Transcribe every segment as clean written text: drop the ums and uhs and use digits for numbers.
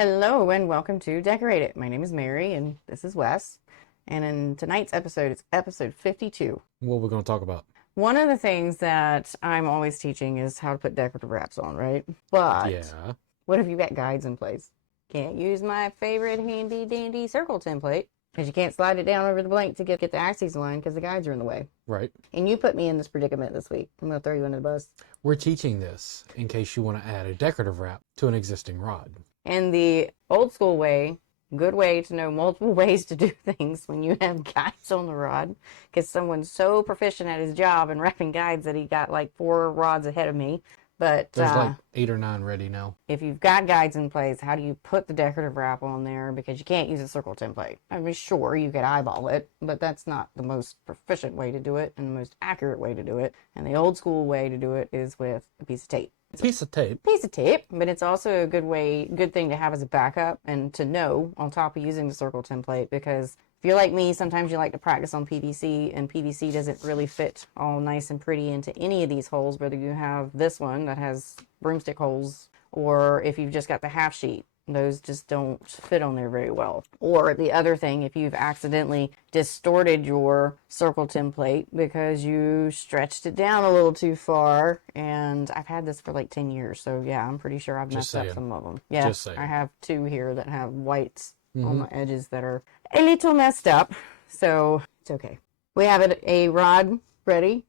Hello and welcome to Decorative. My name is Mary and this is Wes. And in tonight's episode, it's episode 52. What we're going to talk about? One of the things that I'm always teaching is how to put decorative wraps on, right? But yeah, what if you've got guides in place? Can't use my favorite handy dandy circle template because you can't slide it down over the blank to get the axes aligned because the guides are in the way. right. And you put me in this predicament this week. I'm going to throw you under the bus. We're teaching this in case you want to add a decorative wrap to an existing rod. And the old school way, good way to know multiple ways to do things when you have guides on the rod, because someone's so proficient at his job and wrapping guides that he got like 4 rods ahead of me. But There's like 8 or 9 ready now. if you've got guides in place, how do you put the decorative wrap on there? Because you can't use a circle template. I mean, sure, you could eyeball it, but that's not the most proficient way to do it and the most accurate way to do it. And the old school way to do it is with a piece of tape. Piece of tape. But it's also a good thing to have as a backup and to know on top of using the circle template, because if you're like me, sometimes you like to practice on PVC, and PVC doesn't really fit all nice and pretty into any of these holes, whether you have this one that has broomstick holes or if you've just got the half sheet. Those just don't fit on there very well. Or the other thing, if you've accidentally distorted your circle template because you stretched it down a little too far, and I've had this for like 10 years, so yeah, I'm pretty sure I've messed up some of them. Yeah, I have 2 here that have whites on the edges that are a little messed up, so it's okay. We have a rod ready.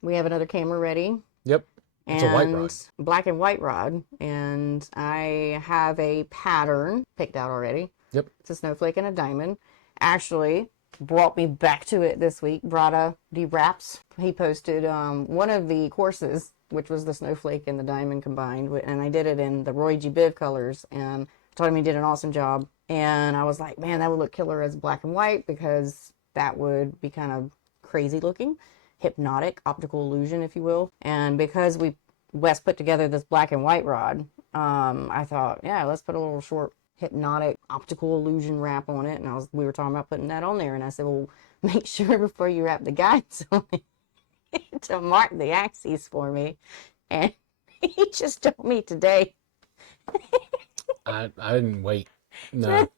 We have another camera ready. Yep. It's a white rod. Black and white rod. And I have a pattern picked out already. Yep. It's a snowflake and a diamond. Actually, brought me back to it this week. VisualWRAP. He posted one of the courses, which was the snowflake and the diamond combined. And I did it in the Roy G. Biv colors. And told him he did an awesome job. And I was like, man, that would look killer as black and white because that would be kind of crazy looking. Hypnotic, optical illusion, if you will. And because Wes put together this black and white rod, I thought, yeah, let's put a little short hypnotic optical illusion wrap on it. And we were talking about putting that on there. And I said, well, make sure before you wrap the guides on it to mark the axes for me. And he just told me today. I didn't wait. No.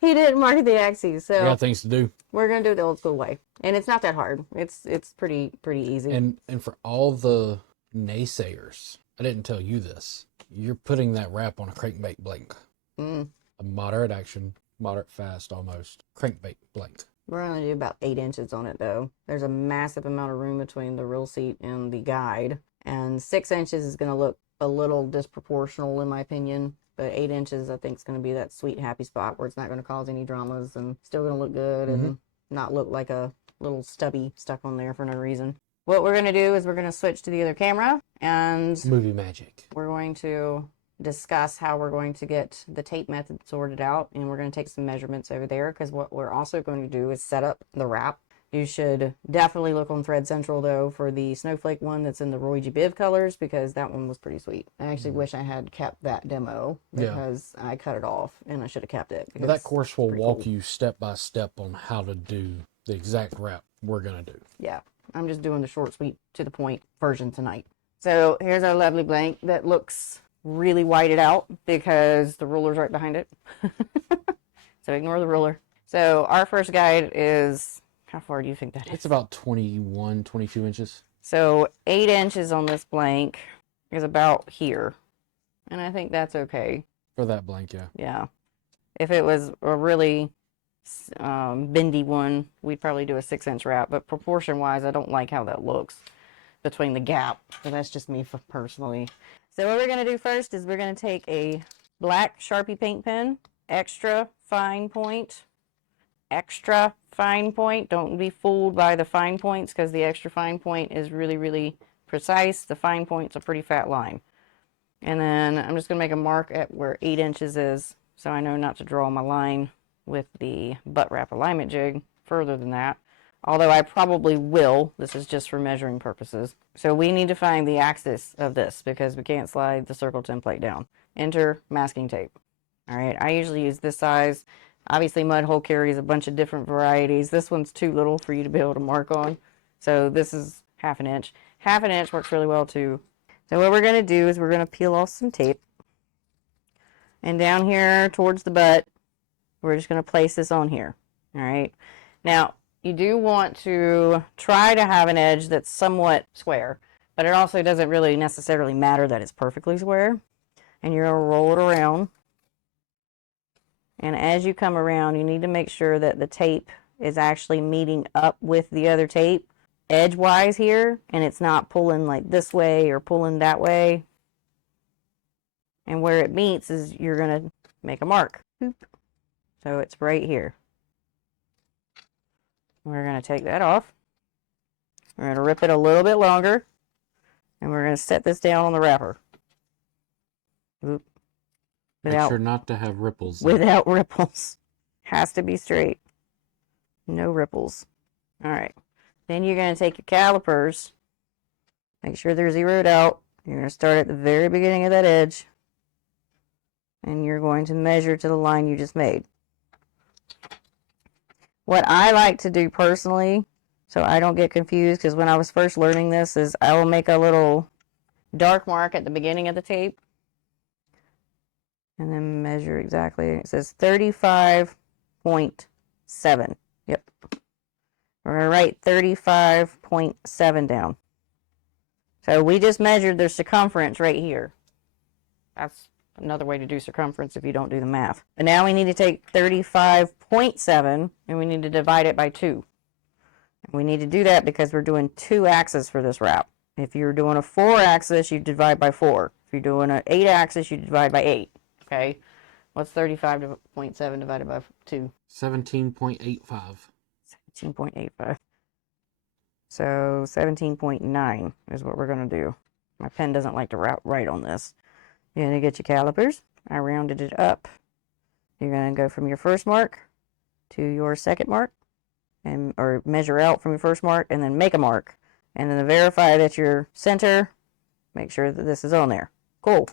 He didn't mark the axes, so I got things to do. We're gonna do it the old school way, and it's not that hard. It's pretty easy. And for all the naysayers, I didn't tell you this. You're putting that wrap on a crankbait blank. A moderate action, moderate fast, almost crankbait blank. We're gonna do about 8 inches on it though. There's a massive amount of room between the reel seat and the guide, and 6 inches is gonna look a little disproportional in my opinion. But 8 inches, I think, is going to be that sweet, happy spot where it's not going to cause any dramas and still going to look good and not look like a little stubby stuck on there for no reason. What we're going to do is we're going to switch to the other camera and movie magic. We're going to discuss how we're going to get the tape method sorted out, and we're going to take some measurements over there because what we're also going to do is set up the wrap. You should definitely look on Thread Central, though, for the snowflake one that's in the Roy G. Biv colors, because that one was pretty sweet. I actually wish I had kept that demo because I cut it off, and I should have kept it. That course will walk you step by step on how to do the exact wrap we're going to do. Yeah, I'm just doing the short, sweet, to the point version tonight. So here's our lovely blank that looks really whited out because the ruler's right behind it. So ignore the ruler. So our first guide is... How far do you think that is? It's about 21, 22 inches. So 8 inches on this blank is about here. And I think that's okay. For that blank, yeah. Yeah. If it was a really bendy one, we'd probably do a 6-inch wrap. But proportion-wise, I don't like how that looks between the gap. But that's just me personally. So what we're going to do first is we're going to take a black Sharpie paint pen, extra fine point. extra fine point. Don't be fooled by the fine points because the extra fine point is really, really precise. The fine point's a pretty fat line. And then I'm just going to make a mark at where 8 inches is, so I know not to draw my line with the butt wrap alignment jig further than that. Although I probably will. This is just for measuring purposes. So we need to find the axis of this because we can't slide the circle template down. Enter masking tape. All right, I usually use this size. Obviously, mud hole carries a bunch of different varieties. This one's too little for you to be able to mark on. So this is 1/2 inch. 1/2 inch works really well too. So what we're going to do is we're going to peel off some tape. And down here towards the butt, we're just going to place this on here. All right. Now, you do want to try to have an edge that's somewhat square, but it also doesn't really necessarily matter that it's perfectly square. And you're going to roll it around. And as you come around, you need to make sure that the tape is actually meeting up with the other tape edgewise here, and it's not pulling like this way or pulling that way. And where it meets is you're going to make a mark. Boop. So it's right here. We're going to take that off. We're going to rip it a little bit longer, and we're going to set this down on the wrapper. Oop. Make sure not to have ripples. Without ripples. Has to be straight. No ripples. All right. Then you're going to take your calipers. Make sure they're zeroed out. You're going to start at the very beginning of that edge. And you're going to measure to the line you just made. What I like to do personally, so I don't get confused, because when I was first learning this, is I will make a little dark mark at the beginning of the tape. And then measure exactly. It says 35.7. Yep. We're going to write 35.7 down. So we just measured the circumference right here. That's another way to do circumference if you don't do the math. But now we need to take 35.7 and we need to divide it by 2. And we need to do that because we're doing 2 axes for this wrap. If you're doing a 4 axis, you divide by 4. If you're doing an 8 axis, you divide by 8. Okay? What's 35.7 divided by 2? 17.85. 17.85. So 17.9 is what we're going to do. My pen doesn't like to write on this. You're going to get your calipers. I rounded it up. You're going to go from your first mark to your second mark, and or measure out from your first mark and then make a mark. And then to verify that your center, make sure that this is on there. Cool.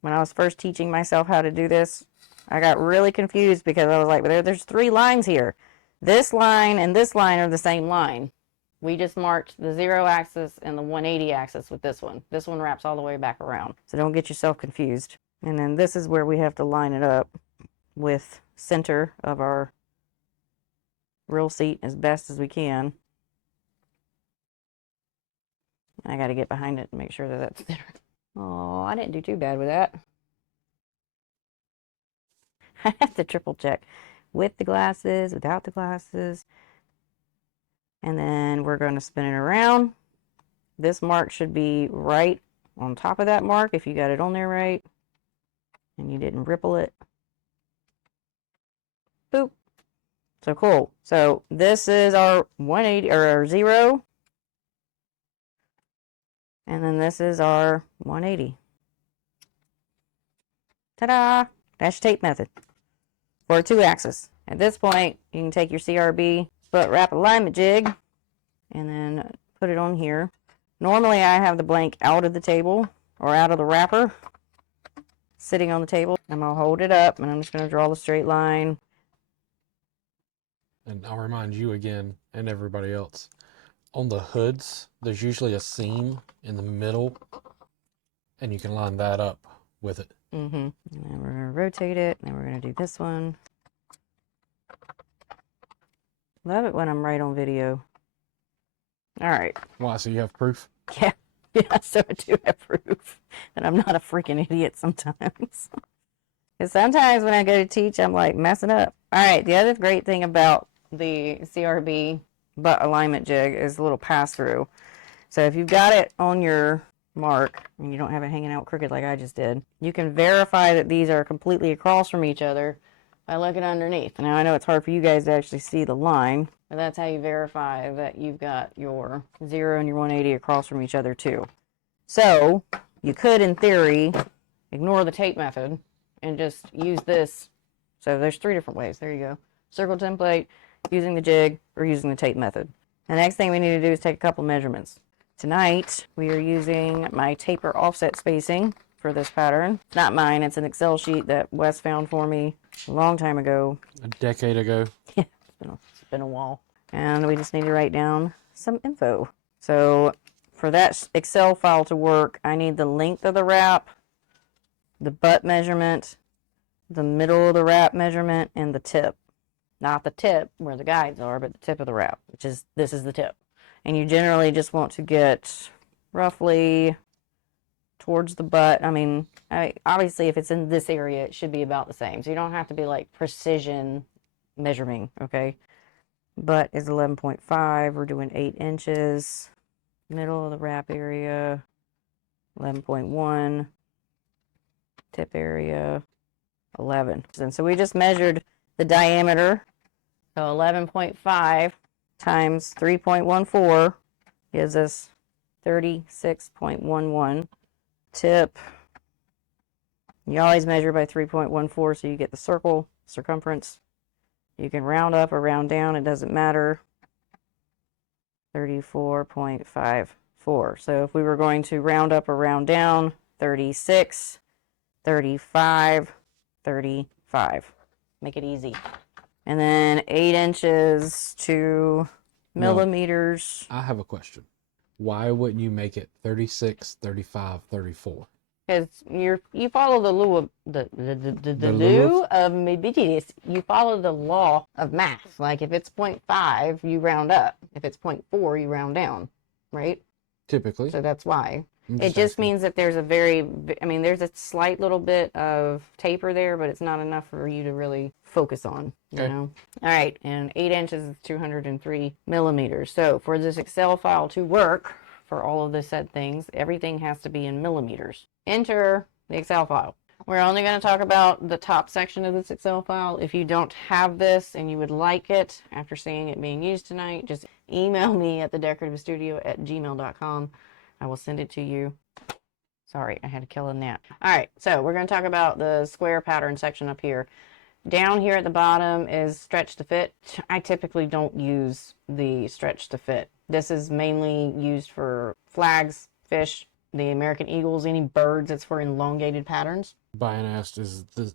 When I was first teaching myself how to do this, I got really confused because I was like, there's 3 lines here. This line and this line are the same line. We just marked the 0 axis and the 180 axis with this one. This one wraps all the way back around. So don't get yourself confused. And then this is where we have to line it up with center of our roll seat as best as we can. I got to get behind it and make sure that that's there. Oh, I didn't do too bad with that. I have to triple check with the glasses, without the glasses. And then we're going to spin it around. This mark should be right on top of that mark if you got it on there right and you didn't ripple it. Boop. So cool. So this is our 180 or our 0. And then this is our 180. Ta-da! That's your tape method for a 2 axis. At this point, you can take your CRB butt wrap alignment jig and then put it on here. Normally I have the blank out of the table or out of the wrapper sitting on the table. I'm going to hold it up and I'm just going to draw the straight line. And I'll remind you again and everybody else, on the hoods, there's usually a seam in the middle and you can line that up with it. And then we're going to rotate it and then we're going to do this one. Love it when I'm right on video. All right. Why? So you have proof? Yeah. Yeah, so I do have proof that I'm not a freaking idiot sometimes. Because sometimes when I go to teach, I'm like messing up. All right. The other great thing about the CRB butt alignment jig is a little pass through. So if you've got it on your mark and you don't have it hanging out crooked like I just did, you can verify that these are completely across from each other by looking underneath. Now I know it's hard for you guys to actually see the line, but that's how you verify that you've got your 0 and your 180 across from each other too. So you could, in theory, ignore the tape method and just use this. So there's 3 different ways. There you go. Circle template, using the jig, or using the tape method. The next thing we need to do is take a couple measurements. Tonight, we are using my taper offset spacing for this pattern. It's not mine, it's an Excel sheet that Wes found for me a long time ago. A decade ago. Yeah, it's been a while. And we just need to write down some info. So for that Excel file to work, I need the length of the wrap, the butt measurement, the middle of the wrap measurement, and the tip. Not the tip where the guides are, but the tip of the wrap, which is, this is the tip. And you generally just want to get roughly towards the butt. I mean, obviously if it's in this area, it should be about the same. So you don't have to be like precision measuring, okay? Butt is 11.5. We're doing 8 inches. Middle of the wrap area, 11.1. Tip area, 11. And so we just measured the diameter. So 11.5 times 3.14 gives us 36.11. Tip, you always measure by 3.14 so you get the circle circumference. You can round up or round down, it doesn't matter. 34.54. So if we were going to round up or round down, 36, 35, 35. Make it easy. And then 8 inches to millimeters. I have a question. Why wouldn't you make it 36, 35, 34? Because you follow the law of you follow the law of math. Like if it's 0.5, you round up. If it's 0.4, you round down, right? Typically. So that's why. It just means that there's there's a slight little bit of taper there, but it's not enough for you to really focus on, you know? All right, and 8 inches is 203 millimeters. So for this Excel file to work, for all of the said things, everything has to be in millimeters. Enter the Excel file. We're only going to talk about the top section of this Excel file. If you don't have this and you would like it after seeing it being used tonight, just email me at thedecorativestudio@gmail.com. I will send it to you. Sorry, I had to kill a gnat. All right, so we're going to talk about the square pattern section up here. Down here at the bottom is stretch to fit. I typically don't use the stretch to fit. This is mainly used for flags, fish, the American eagles, any birds. It's for elongated patterns. Brian asked, is this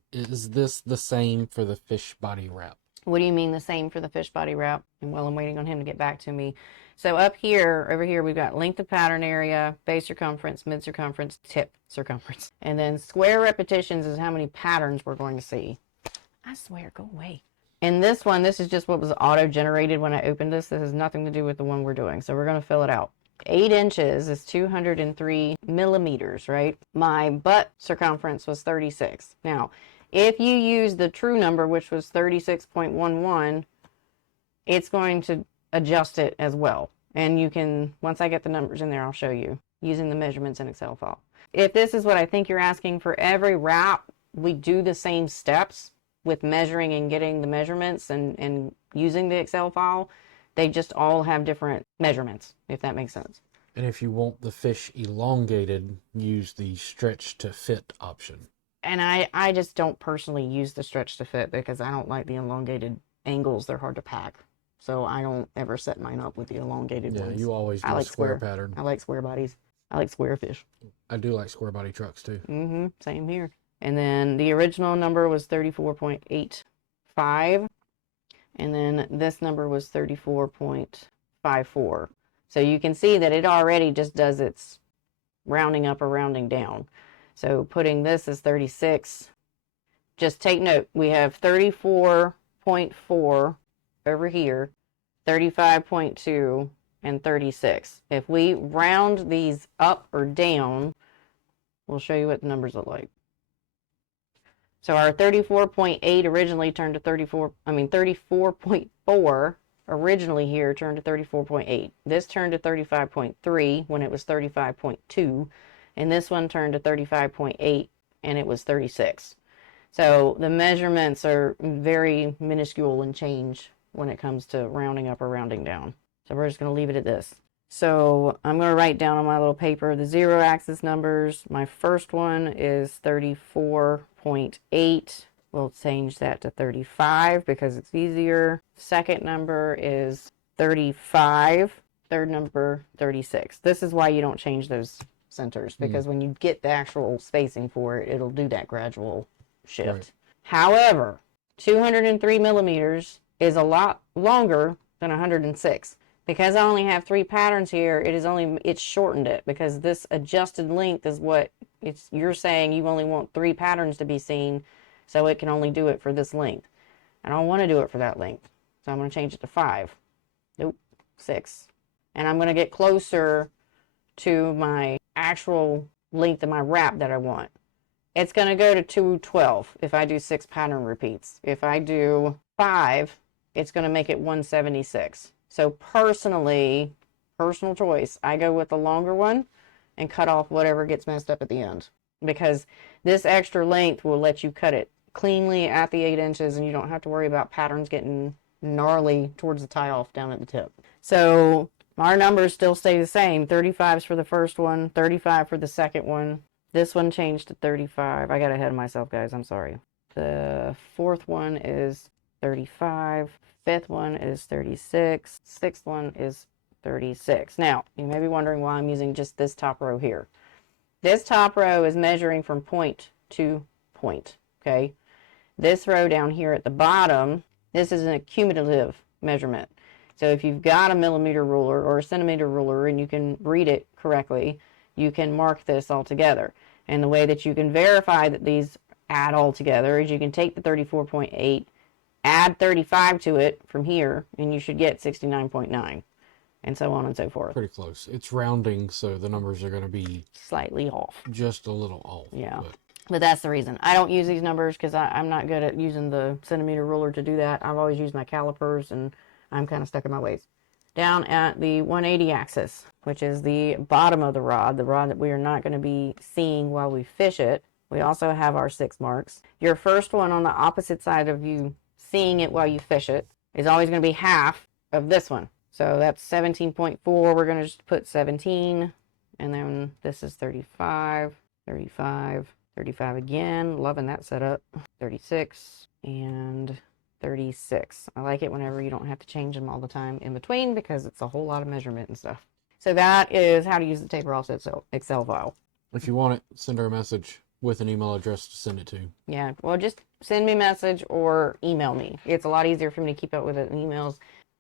the same for the fish body wrap? What do you mean the same for the fish body wrap? And while I'm waiting on him to get back to me. So up here, over here, we've got length of pattern area, base circumference, mid circumference, tip circumference. And then square repetitions is how many patterns we're going to see. I swear, go away. And this one, this is just what was auto-generated when I opened this. This has nothing to do with the one we're doing. So we're going to fill it out. 8 inches is 203 millimeters, right? My butt circumference was 36. Now, if you use the true number, which was 36.11, it's going to adjust it as well. And you can, once I get the numbers in there, I'll show you using the measurements in Excel file. If this is what I think you're asking, for every wrap, we do the same steps with measuring and getting the measurements and using the Excel file. They just all have different measurements, if that makes sense. And if you want the fish elongated, use the stretch to fit option. And I just don't personally use the stretch to fit because I don't like the elongated angles. They're hard to pack. So I don't ever set mine up with the elongated ones. Yeah, you always do a square pattern. I like square bodies. I like square fish. I do like square body trucks too. Mm-hmm. Same here. And then the original number was 34.85. And then this number was 34.54. So you can see that it already just does its rounding up or rounding down. So putting this as 36, just take note, we have 34.4 over here, 35.2, and 36. If we round these up or down, we'll show you what the numbers look like. So our 34.8 originally turned to 34.4 originally here turned to 34.8. This turned to 35.3 when it was 35.2. And this one turned to 35.8 and it was 36. So the measurements are very minuscule and change when it comes to rounding up or rounding down. So we're just going to leave it at this. So I'm going to write down on my little paper the 0-axis numbers. My first one is 34.8. We'll change that to 35 because it's easier. Second number is 35. Third number, 36. This is why you don't change those centers, because when you get the actual spacing for it, it'll do that gradual shift. Right. However, 203 millimeters is a lot longer than 106. Because I only have 3 patterns here, it's shortened it, because this adjusted length is what you're saying you only want 3 patterns to be seen, so it can only do it for this length. I don't want to do it for that length, so I'm going to change it to 5. Nope, 6. And I'm going to get closer to my actual length of my wrap that I want. It's going to go to 212 if I do 6 pattern repeats. If I do 5, it's going to make it 176. So personal choice, I go with the longer one and cut off whatever gets messed up at the end, because this extra length will let you cut it cleanly at the 8 inches, and you don't have to worry about patterns getting gnarly towards the tie off down at the tip. So our numbers still stay the same. 35s for the first one, 35 for the second one. This one changed to 35. I got ahead of myself, guys. I'm sorry. The fourth one is 35. Fifth one is 36. Sixth one is 36. Now, you may be wondering why I'm using just this top row here. This top row is measuring from point to point, okay? This row down here at the bottom, this is an cumulative measurement. So if you've got a millimeter ruler or a centimeter ruler and you can read it correctly, you can mark this all together. And the way that you can verify that these add all together is you can take the 34.8, add 35 to it from here, and you should get 69.9, and so on and so forth. Pretty close. It's rounding, so the numbers are going to be slightly off. Just a little off. Yeah. But that's the reason. I don't use these numbers because I'm not good at using the centimeter ruler to do that. I've always used my calipers, and I'm kind of stuck in my ways. Down at the 180 axis, which is the bottom of the rod that we are not going to be seeing while we fish it, we also have our 6 marks. Your first one on the opposite side of you seeing it while you fish it is always going to be half of this one. So that's 17.4. We're going to just put 17, and then this is 35, 35, 35 again. Loving that setup. 36 and 36. I like it whenever you don't have to change them all the time in between, because it's a whole lot of measurement and stuff. So that is how to use the taper offset Excel file. If you want it, send her a message with an email address to send it to. Yeah, well, just send me a message or email me. It's a lot easier for me to keep up with it in emails.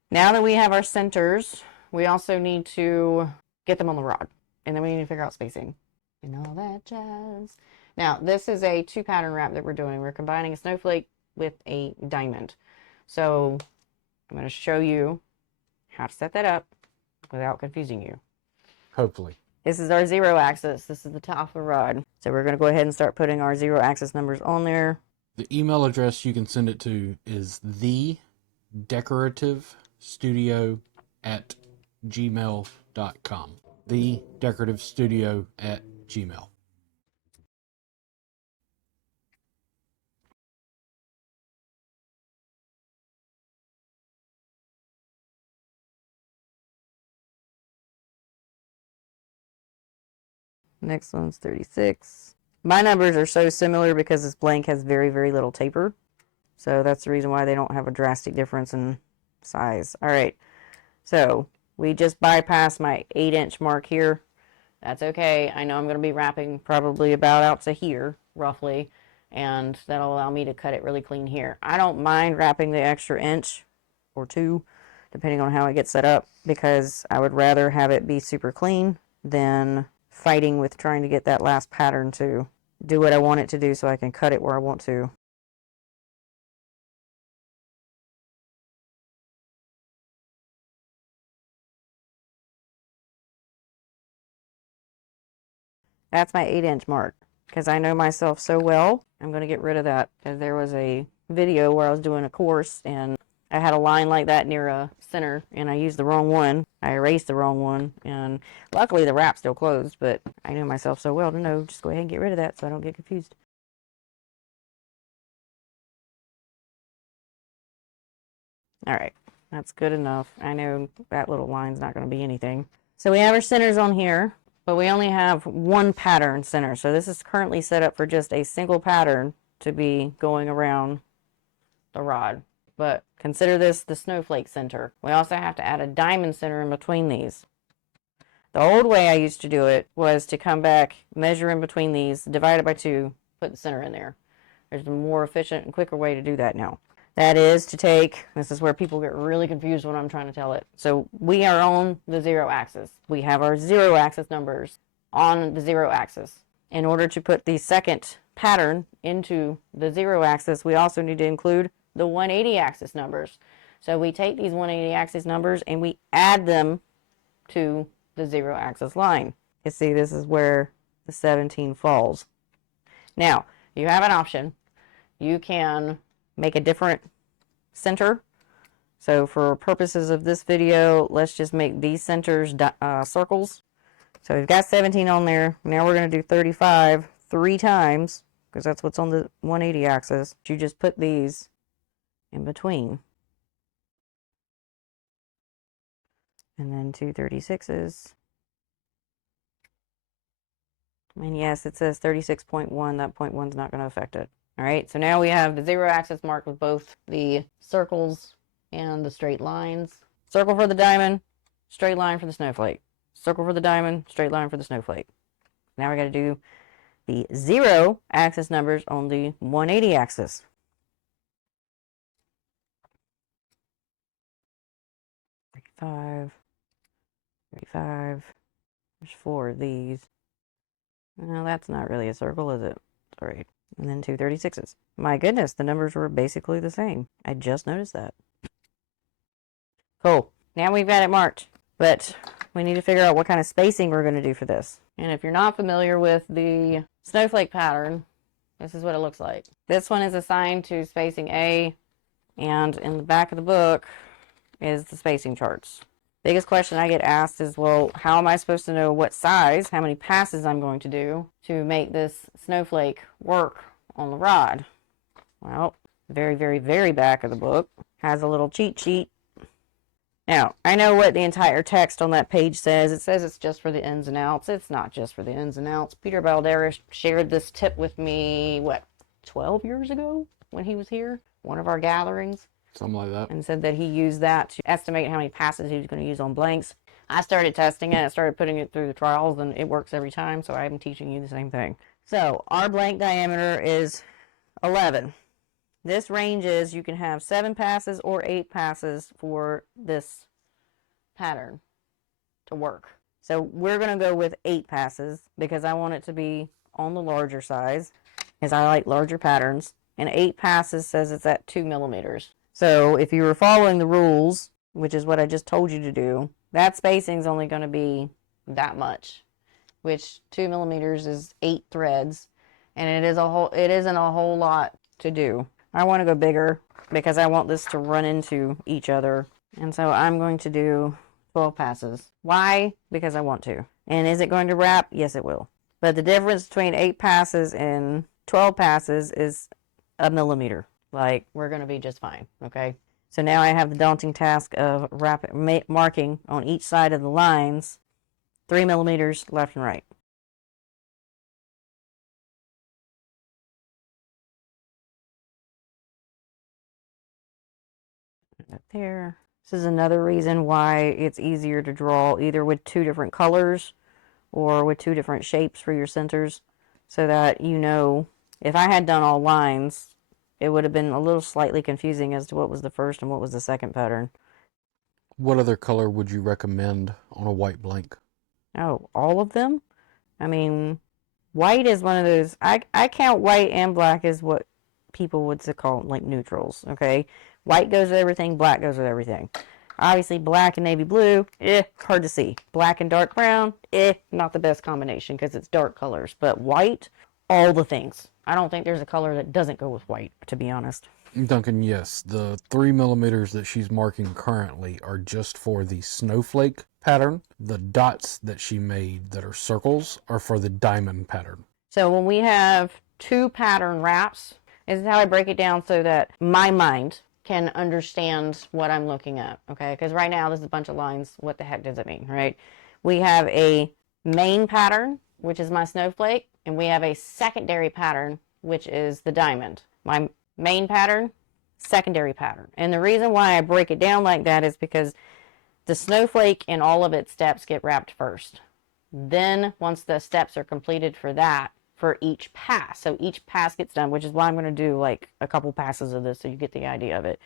Now that we have our centers, we also need to get them on the rod, and then we need to figure out spacing and all that jazz. Now, this is a 2 pattern wrap that we're doing. We're combining a snowflake with a diamond. So I'm going to show you how to set that up without confusing you. Hopefully. This is our 0 axis. This is the top of the rod. So we're going to go ahead and start putting our 0 axis numbers on there. The email address you can send it to is thedecorativestudio@gmail.com. thedecorativestudio@gmail. Next one's 36. My numbers are so similar because this blank has very, very little taper. So that's the reason why they don't have a drastic difference in size. All right. So we just bypassed my 8-inch mark here. That's okay. I know I'm going to be wrapping probably about out to here, roughly. And that'll allow me to cut it really clean here. I don't mind wrapping the extra inch or 2, depending on how it gets set up, because I would rather have it be super clean than fighting with trying to get that last pattern to do what I want it to do so I can cut it where I want to. That's my 8-inch mark, because I know myself so well. I'm going to get rid of that, because there was a video where I was doing a course and I had a line like that near a center, and I used the wrong one. I erased the wrong one, and luckily the wrap's still closed, but I know myself so well to know just go ahead and get rid of that so I don't get confused. All right, that's good enough. I know that little line's not going to be anything. So we have our centers on here, but we only have one pattern center. So this is currently set up for just a single pattern to be going around the rod. But consider this the snowflake center. We also have to add a diamond center in between these. The old way I used to do it was to come back, measure in between these, divide it by 2, put the center in there. There's a more efficient and quicker way to do that now. That is to take, this is where people get really confused when I'm trying to tell it. So we are on the 0 axis. We have our 0 axis numbers on the 0 axis. In order to put the second pattern into the 0 axis, we also need to include the 180 axis numbers. So we take these 180 axis numbers and we add them to the 0 axis line. You see, this is where the 17 falls. Now, you have an option. You can make a different center. So for purposes of this video, let's just make these centers circles. So we've got 17 on there. Now we're going to do 35 3 times, because that's what's on the 180 axis. You just put these in between. And then 2 36s. And yes, it says 36.1. That 0.1 is not going to affect it. All right, so now we have the 0 axis marked with both the circles and the straight lines. Circle for the diamond, straight line for the snowflake. Circle for the diamond, straight line for the snowflake. Now we got to do the 0 axis numbers on the 180 axis. 35, 35. There's 4 of these. Well, that's not really a circle, is it? All right. And then 2 36s. My goodness, the numbers were basically the same. I just noticed that. Cool. Now we've got it marked. But we need to figure out what kind of spacing we're going to do for this. And if you're not familiar with the snowflake pattern, this is what it looks like. This one is assigned to spacing A, and in the back of the book is the spacing charts. Biggest question I get asked is, well, how am I supposed to know what size, how many passes I'm going to do to make this snowflake work on the rod? Well, very, very, very back of the book has a little cheat sheet. Now, I know what the entire text on that page says. It says it's just for the ins and outs. It's not just for the ins and outs. Peter Balderas shared this tip with me, 12 years ago when he was here? One of our gatherings. Something like that. And said that he used that to estimate how many passes he was going to use on blanks. I started testing it. I started putting it through the trials, and it works every time, so I'm teaching you the same thing. So our blank diameter is 11. This ranges, you can have 7 passes or 8 passes for this pattern to work. So we're going to go with 8 passes because I want it to be on the larger size, because I like larger patterns. And 8 passes says it's at 2 millimeters. So if you were following the rules, which is what I just told you to do, that spacing is only going to be that much, which 2 millimeters is 8 threads, and it isn't a whole lot to do. I want to go bigger because I want this to run into each other, and so I'm going to do 12 passes. Why? Because I want to. And is it going to wrap? Yes, it will. But the difference between 8 passes and 12 passes is a millimeter. Like, we're going to be just fine, okay? So now I have the daunting task of marking on each side of the lines 3 millimeters left and right. Up there. This is another reason why it's easier to draw either with 2 different colors or with 2 different shapes for your centers, so that you know, if I had done all lines, it would have been a little slightly confusing as to what was the first and what was the second pattern. What other color would you recommend on a white blank? Oh, all of them? I mean, white is one of those, I count white and black as what people would call like neutrals, okay? White goes with everything, black goes with everything. Obviously, black and navy blue, hard to see. Black and dark brown, not the best combination because it's dark colors. But white, all the things. I don't think there's a color that doesn't go with white, to be honest. Duncan, yes, the 3 millimeters that she's marking currently are just for the snowflake pattern. The dots that she made that are circles are for the diamond pattern. So when we have 2 pattern wraps, this is how I break it down so that my mind can understand what I'm looking at, okay? Because right now this is a bunch of lines. What the heck does it mean, right? We have a main pattern, which is my snowflake, and we have a secondary pattern, which is the diamond. My main pattern, secondary pattern. And the reason why I break it down like that is because the snowflake and all of its steps get wrapped first. Then once the steps are completed for that, for each pass, so each pass gets done, which is why I'm going to do like a couple passes of this so you get the idea of it.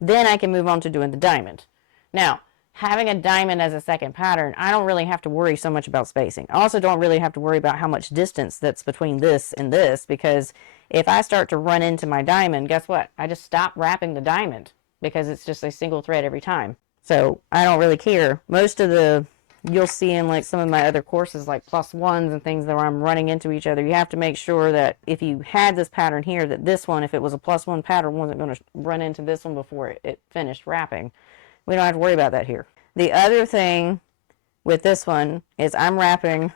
Then I can move on to doing the diamond. Now, having a diamond as a second pattern, I don't really have to worry so much about spacing. I also don't really have to worry about how much distance that's between this and this, because if I start to run into my diamond, guess what? I just stop wrapping the diamond because it's just a single thread every time. So I don't really care. Most of the, you'll see in like some of my other courses, like +1s and things that where I'm running into each other, you have to make sure that if you had this pattern here, that this one, if it was a +1 pattern, wasn't going to run into this one before it finished wrapping. We don't have to worry about that here. The other thing with this one is I'm wrapping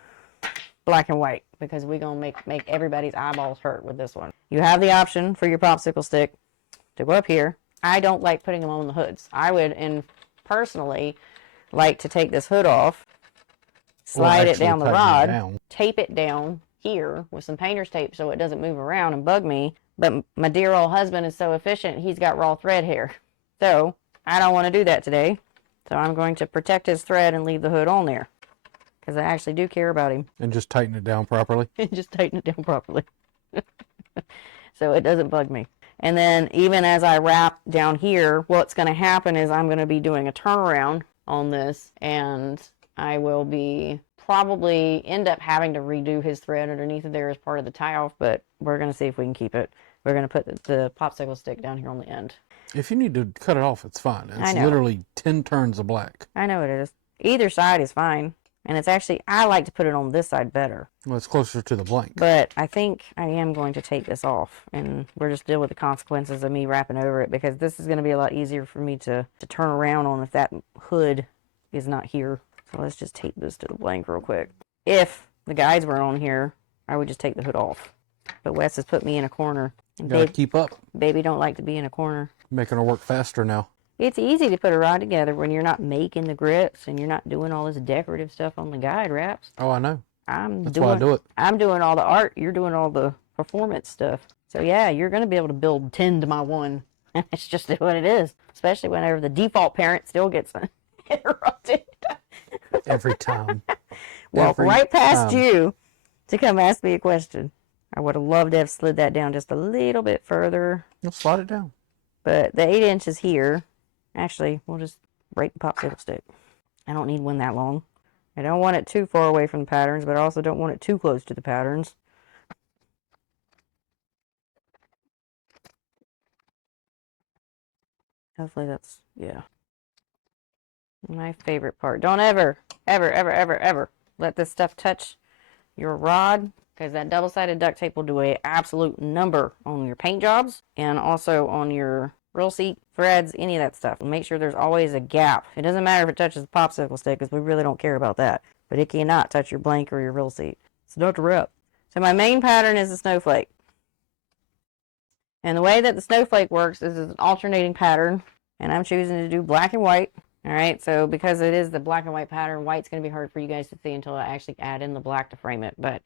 black and white because we're going to make everybody's eyeballs hurt with this one. You have the option for your popsicle stick to go up here. I don't like putting them on the hoods. I would, and personally, like to take this hood off, slide it down the rod, tape it down here with some painter's tape so it doesn't move around and bug me. But my dear old husband is so efficient, he's got raw thread here. So I don't want to do that today. So I'm going to protect his thread and leave the hood on there because I actually do care about him. And just tighten it down properly. And just tighten it down properly. So it doesn't bug me. And then even as I wrap down here, what's going to happen is I'm going to be doing a turnaround on this, and I will be probably end up having to redo his thread underneath of there as part of the tie off, but we're going to see if we can keep it. We're going to put the popsicle stick down here on the end. If you need to cut it off, it's fine. It's literally 10 turns of black. I know it is. Either side is fine. And it's actually, I like to put it on this side better. Well, it's closer to the blank. But I think I am going to take this off. And we're just dealing with the consequences of me wrapping over it. Because this is going to be a lot easier for me to turn around on if that hood is not here. So let's just tape this to the blank real quick. If the guides were on here, I would just take the hood off. But Wes has put me in a corner. And gotta keep up. Baby don't like to be in a corner. Making her work faster now. It's easy to put a rod together when you're not making the grips and you're not doing all this decorative stuff on the guide wraps. Oh, I know. That's why I do it. I'm doing all the art. You're doing all the performance stuff. So yeah, you're going to be able to build 10 to my 1. It's just what it is. Especially whenever the default parent still gets interrupted. Every time. Walk right past you to come ask me a question. I would have loved to have slid that down just a little bit further. You'll slide it down. But the 8 inches here, actually, we'll just break the popsicle stick. I don't need one that long. I don't want it too far away from the patterns, but I also don't want it too close to the patterns. Hopefully that's, yeah. My favorite part. Don't ever let this stuff touch your rod, because that double-sided duct tape will do an absolute number on your paint jobs and also on your reel seat threads, any of that stuff. Make sure there's always a gap. It doesn't matter if it touches the popsicle stick, because we really don't care about that. But it cannot touch your blank or your reel seat. It's not to wrap. So my main pattern is the snowflake. And the way that the snowflake works is an alternating pattern. And I'm choosing to do black and white. Alright, so because it is the black and white pattern, white's going to be hard for you guys to see until I actually add in the black to frame it. But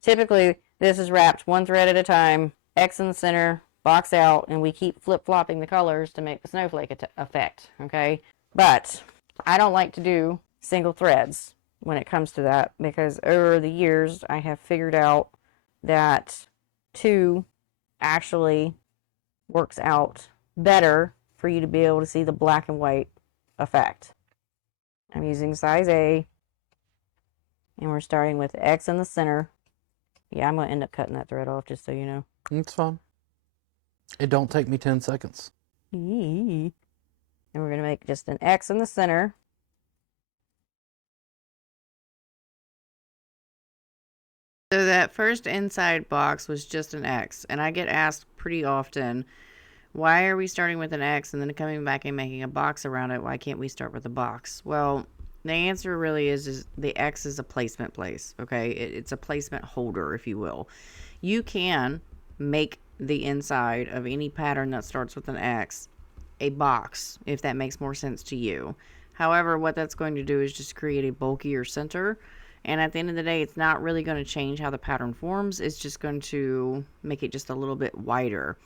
typically, this is wrapped one thread at a time, X in the center, box out, and we keep flip-flopping the colors to make the snowflake effect, okay? But I don't like to do single threads when it comes to that, because over the years, I have figured out that 2 actually works out better for you to be able to see the black and white effect. I'm using size A, and we're starting with X in the center. Yeah, I'm going to end up cutting that thread off, just so you know. It's fine. It don't take me 10 seconds. And we're going to make just an X in the center. So that first inside box was just an X, and I get asked pretty often, why are we starting with an X and then coming back and making a box around it? Why can't we start with a box? Well, the answer really is the X is a placement place, okay? It's a placement holder, if you will. You can make the inside of any pattern that starts with an X a box, if that makes more sense to you. However, what that's going to do is just create a bulkier center. And at the end of the day, it's not really going to change how the pattern forms. It's just going to make it just a little bit wider.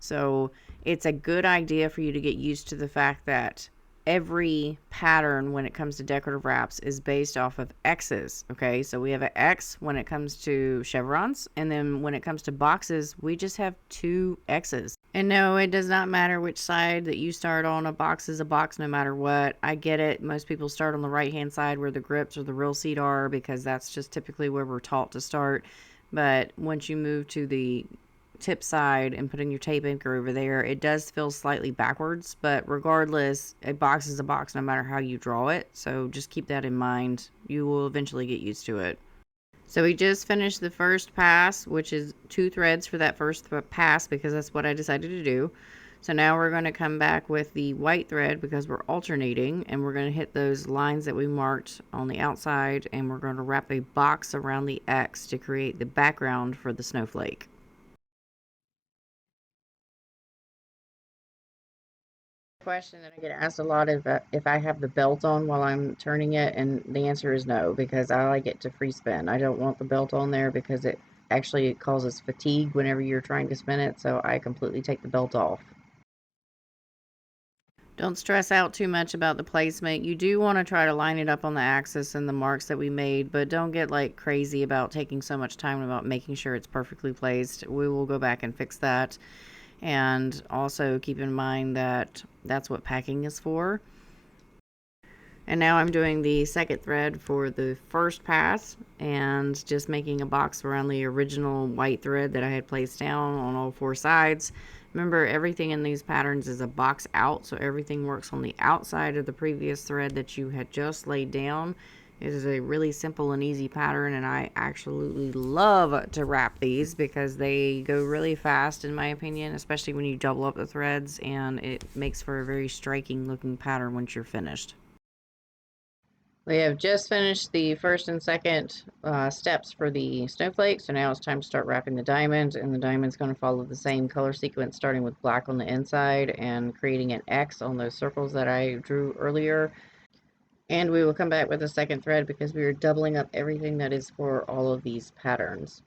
So it's a good idea for you to get used to the fact that every pattern when it comes to decorative wraps is based off of X's. Okay, so we have an X when it comes to chevrons, and then when it comes to boxes, we just have 2 X's. And no, it does not matter which side that you start on. A box is a box no matter what. I get it. Most people start on the right hand side where the grips or the real seat are, because that's just typically where we're taught to start. But once you move to the tip side and putting your tape anchor over there, it does feel slightly backwards, but regardless, a box is a box no matter how you draw it. So just keep that in mind. You will eventually get used to it. So we just finished the first pass, which is 2 threads for that first pass, because that's what I decided to do. So now we're going to come back with the white thread because we're alternating, and we're going to hit those lines that we marked on the outside, and we're going to wrap a box around the X to create the background for the snowflake. Question that I get asked a lot is if I have the belt on while I'm turning it, and the answer is no, because I like it to free spin. I don't want the belt on there because it actually causes fatigue whenever you're trying to spin it, so I completely take the belt off. Don't stress out too much about the placement. You do want to try to line it up on the axis and the marks that we made, but don't get like crazy about taking so much time about making sure it's perfectly placed. We will go back and fix that. And also keep in mind that that's what packing is for. And now I'm doing the second thread for the first pass and just making a box around the original white thread that I had placed down on all 4 sides. Remember, everything in these patterns is a box out, so everything works on the outside of the previous thread that you had just laid down. It is a really simple and easy pattern, and I absolutely love to wrap these because they go really fast in my opinion, especially when you double up the threads, and it makes for a very striking looking pattern once you're finished. We have just finished the first and second steps for the snowflake, so now it's time to start wrapping the diamond, and the diamond's going to follow the same color sequence, starting with black on the inside and creating an X on those circles that I drew earlier. And we will come back with a second thread because we are doubling up everything that is for all of these patterns.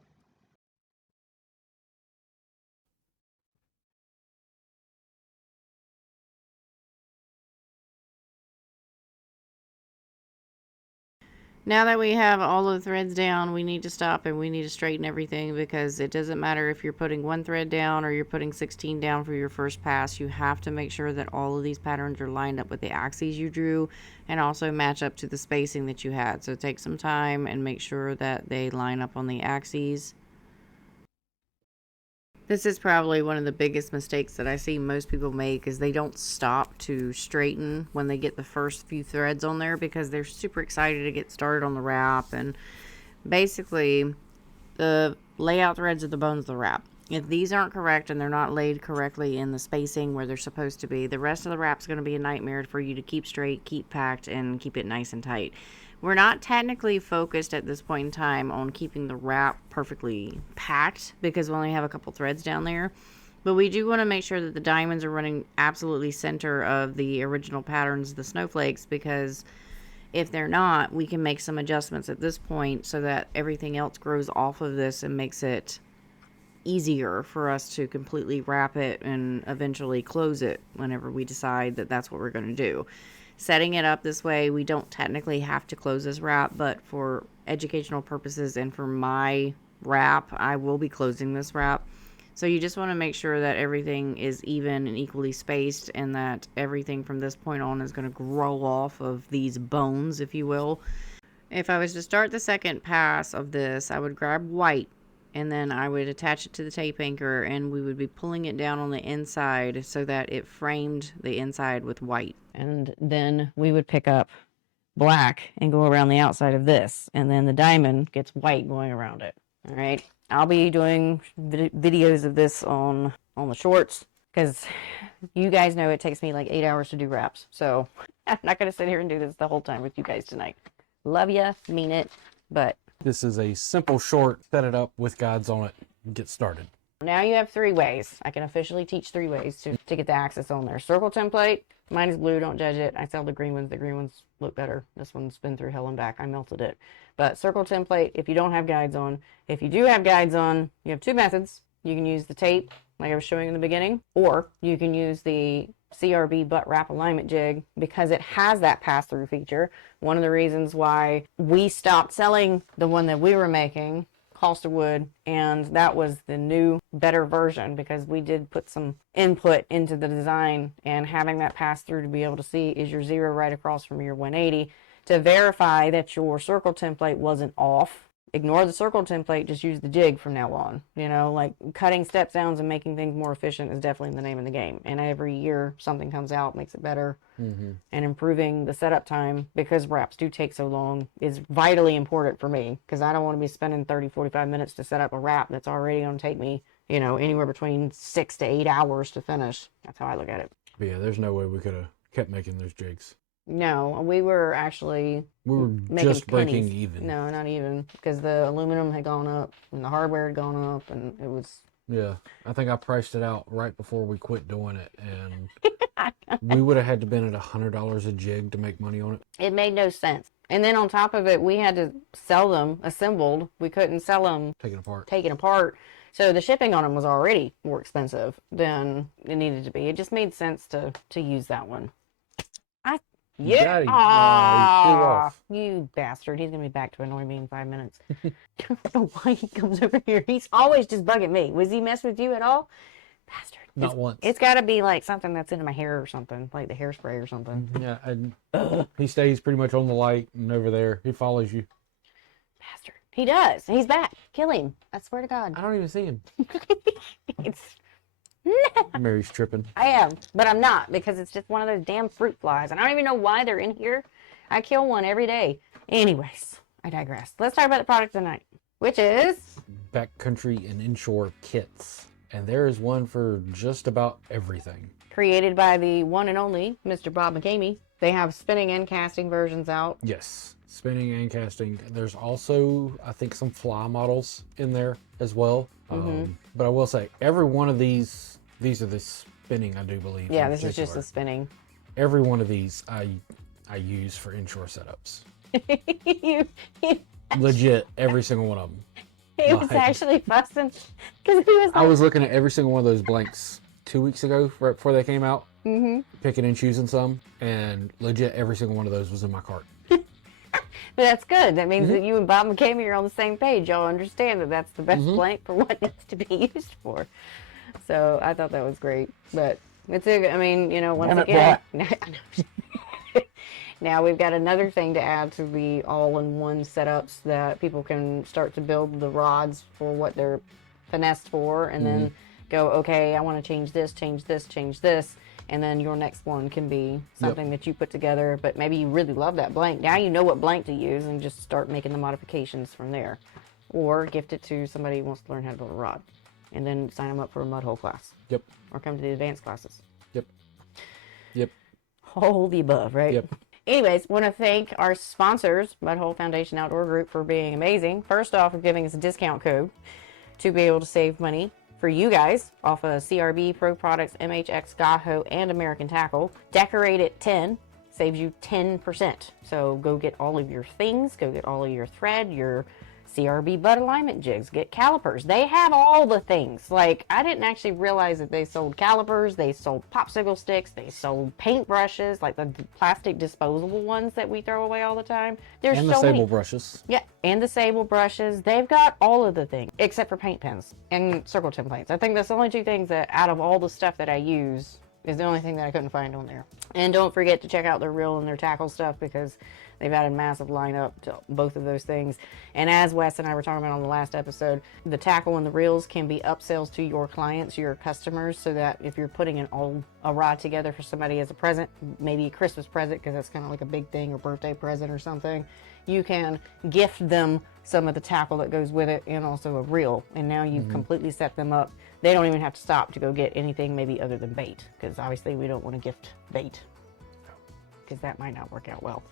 Now that we have all of the threads down, we need to stop and we need to straighten everything, because it doesn't matter if you're putting 1 thread down or you're putting 16 down for your first pass. You have to make sure that all of these patterns are lined up with the axes you drew and also match up to the spacing that you had. So take some time and make sure that they line up on the axes. This is probably one of the biggest mistakes that I see most people make, is they don't stop to straighten when they get the first few threads on there because they're super excited to get started on the wrap. And basically, the layout threads are the bones of the wrap. If these aren't correct and they're not laid correctly in the spacing where they're supposed to be, the rest of the wrap's going to be a nightmare for you to keep straight, keep packed, and keep it nice and tight. We're not technically focused at this point in time on keeping the wrap perfectly packed because we only have a couple threads down there. But we do want to make sure that the diamonds are running absolutely center of the original patterns, the snowflakes, because if they're not, we can make some adjustments at this point so that everything else grows off of this and makes it easier for us to completely wrap it and eventually close it whenever we decide that that's what we're going to do. Setting it up this way, we don't technically have to close this wrap, but for educational purposes and for my wrap, I will be closing this wrap. So you just want to make sure that everything is even and equally spaced, and that everything from this point on is going to grow off of these bones, if you will. If I was to start the second pass of this, I would grab white, and then I would attach it to the tape anchor, and we would be pulling it down on the inside so that it framed the inside with white. And then we would pick up black and go around the outside of this, and then the diamond gets white going around it. All right, I'll be doing videos of this on the shorts, because you guys know it takes me like 8 hours to do wraps, so I'm not going to sit here and do this the whole time with you guys tonight. Love ya, mean it, but This is a simple short, set it up with guides on it, and get started. Now you have 3 ways. I can officially teach 3 ways to get the axis on there. Circle template. Mine is blue. Don't judge it. I sell the green ones. The green ones look better. This one's been through hell and back. I melted it. But circle template, if you don't have guides on. If you do have guides on, you have 2 methods. You can use the tape, like I was showing in the beginning, or you can use the CRB butt wrap alignment jig because it has that pass-through feature. One of the reasons why we stopped selling the one that we were making, Halster wood, and that was the new, better version because we did put some input into the design, and having that pass-through to be able to see is your 0 right across from your 180 to verify that your circle template wasn't off. Ignore the circle template, just use the jig from now on. You know, like cutting step downs and making things more efficient is definitely the name of the game. And every year something comes out, makes it better. And improving the setup time, because wraps do take so long, is vitally important for me because I don't want to be spending 30-45 minutes to set up a wrap that's already going to take me, you know, anywhere between 6 to 8 hours to finish. That's how I look at it. But yeah, there's no way we could have kept making those jigs. No, we were actually just breaking pennies. even. No, not even, because the aluminum had gone up and the hardware had gone up, and it was. Yeah, I think I priced it out right before we quit doing it, and we would have had to been at $100 a jig to make money on it. It made no sense. And then on top of it, we had to sell them assembled. We couldn't sell them taken apart. So the shipping on them was already more expensive than it needed to be. It just made sense to use that one. Yeah. He flew off. You bastard. He's going to be back to annoy me in 5 minutes. I don't know why he comes over here. He's always just bugging me. Was he mess with you at all? Bastard. Not once. It's got to be like something that's in my hair or something, like the hairspray or something. Yeah, he stays pretty much on the light and over there. He follows you. Bastard. He does. He's back. Kill him. I swear to God. I don't even see him. It's... Mary's tripping. I am, but I'm not, because it's just one of those damn fruit flies, and I don't even know why they're in here. I kill one every day. Anyways, I digress. Let's talk about the product tonight, which is Backcountry and inshore kits, and there is one for just about everything. Created by the one and only Mr. Bob McCamey. They have spinning and casting versions out. Yes, spinning and casting. There's also, I think, some fly models in there as well. But I will say, every one of these are the spinning, I do believe. Yeah, this is just the spinning. Every one of these I use for inshore setups. Legit, every single one of them. He was actually fussing because he was like, I was looking at every single one of those blanks 2 weeks ago, right before they came out, picking and choosing some, and legit every single one of those was in my cart. But that's good. That means that you and Bob McCamey are on the same page. Y'all understand that that's the best blank for what needs to be used for. So I thought that was great. But it's a, I mean, you know, once again, now we've got another thing to add to the all-in-one setups that people can start to build the rods for what they're finessed for, and then go, okay, I want to change this, change this, change this. And then your next one can be something that you put together, but maybe you really love that blank. Now you know what blank to use, and just start making the modifications from there. Or gift it to somebody who wants to learn how to build a rod. And then sign them up for a mud hole class. Yep. Or come to the advanced classes. Yep. All the above, right? Yep. Anyways, want to thank our sponsors, Mud Hole Foundation Outdoor Group, for being amazing. First off, for giving us a discount code to be able to save money for you guys off of CRB, Pro Products, MHX, Gaho, and American Tackle. Decorative 10 saves you 10%. So go get all of your things, go get all of your thread, your CRB butt alignment jigs, get calipers. They have all the things. Like, I didn't actually realize that they sold calipers, they sold popsicle sticks, they sold paint brushes, like the plastic disposable ones that we throw away all the time. There's and so the many. sable brushes. Yeah, and the sable brushes. They've got all of the things, except for paint pens and circle templates. I think that's the only 2 things that, out of all the stuff that I use, is the only thing that I couldn't find on there. And don't forget to check out their reel and their tackle stuff, because they've added a massive lineup to both of those things. And as Wes and I were talking about on the last episode, the tackle and the reels can be upsells to your clients, your customers, so that if you're putting a rod together for somebody as a present, maybe a Christmas present, because that's kind of like a big thing, or birthday present or something, you can gift them some of the tackle that goes with it, and also a reel. And now you've completely set them up. They don't even have to stop to go get anything maybe other than bait, because obviously we don't want to gift bait, because that might not work out well.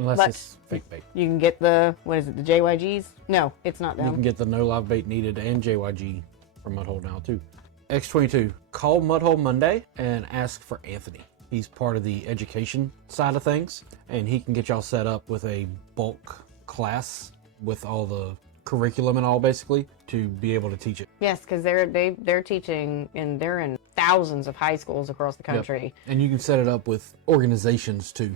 Unless it's fake bait. You can get the, what is it, the JYGs? No, it's not them. You can get the no live bait needed and JYG from Mudhole now too. X22, call Mudhole Monday and ask for Anthony. He's part of the education side of things, and he can get y'all set up with a bulk class with all the curriculum and all, basically, to be able to teach it. Yes, because they're teaching, and they're in thousands of high schools across the country. Yep. And you can set it up with organizations too.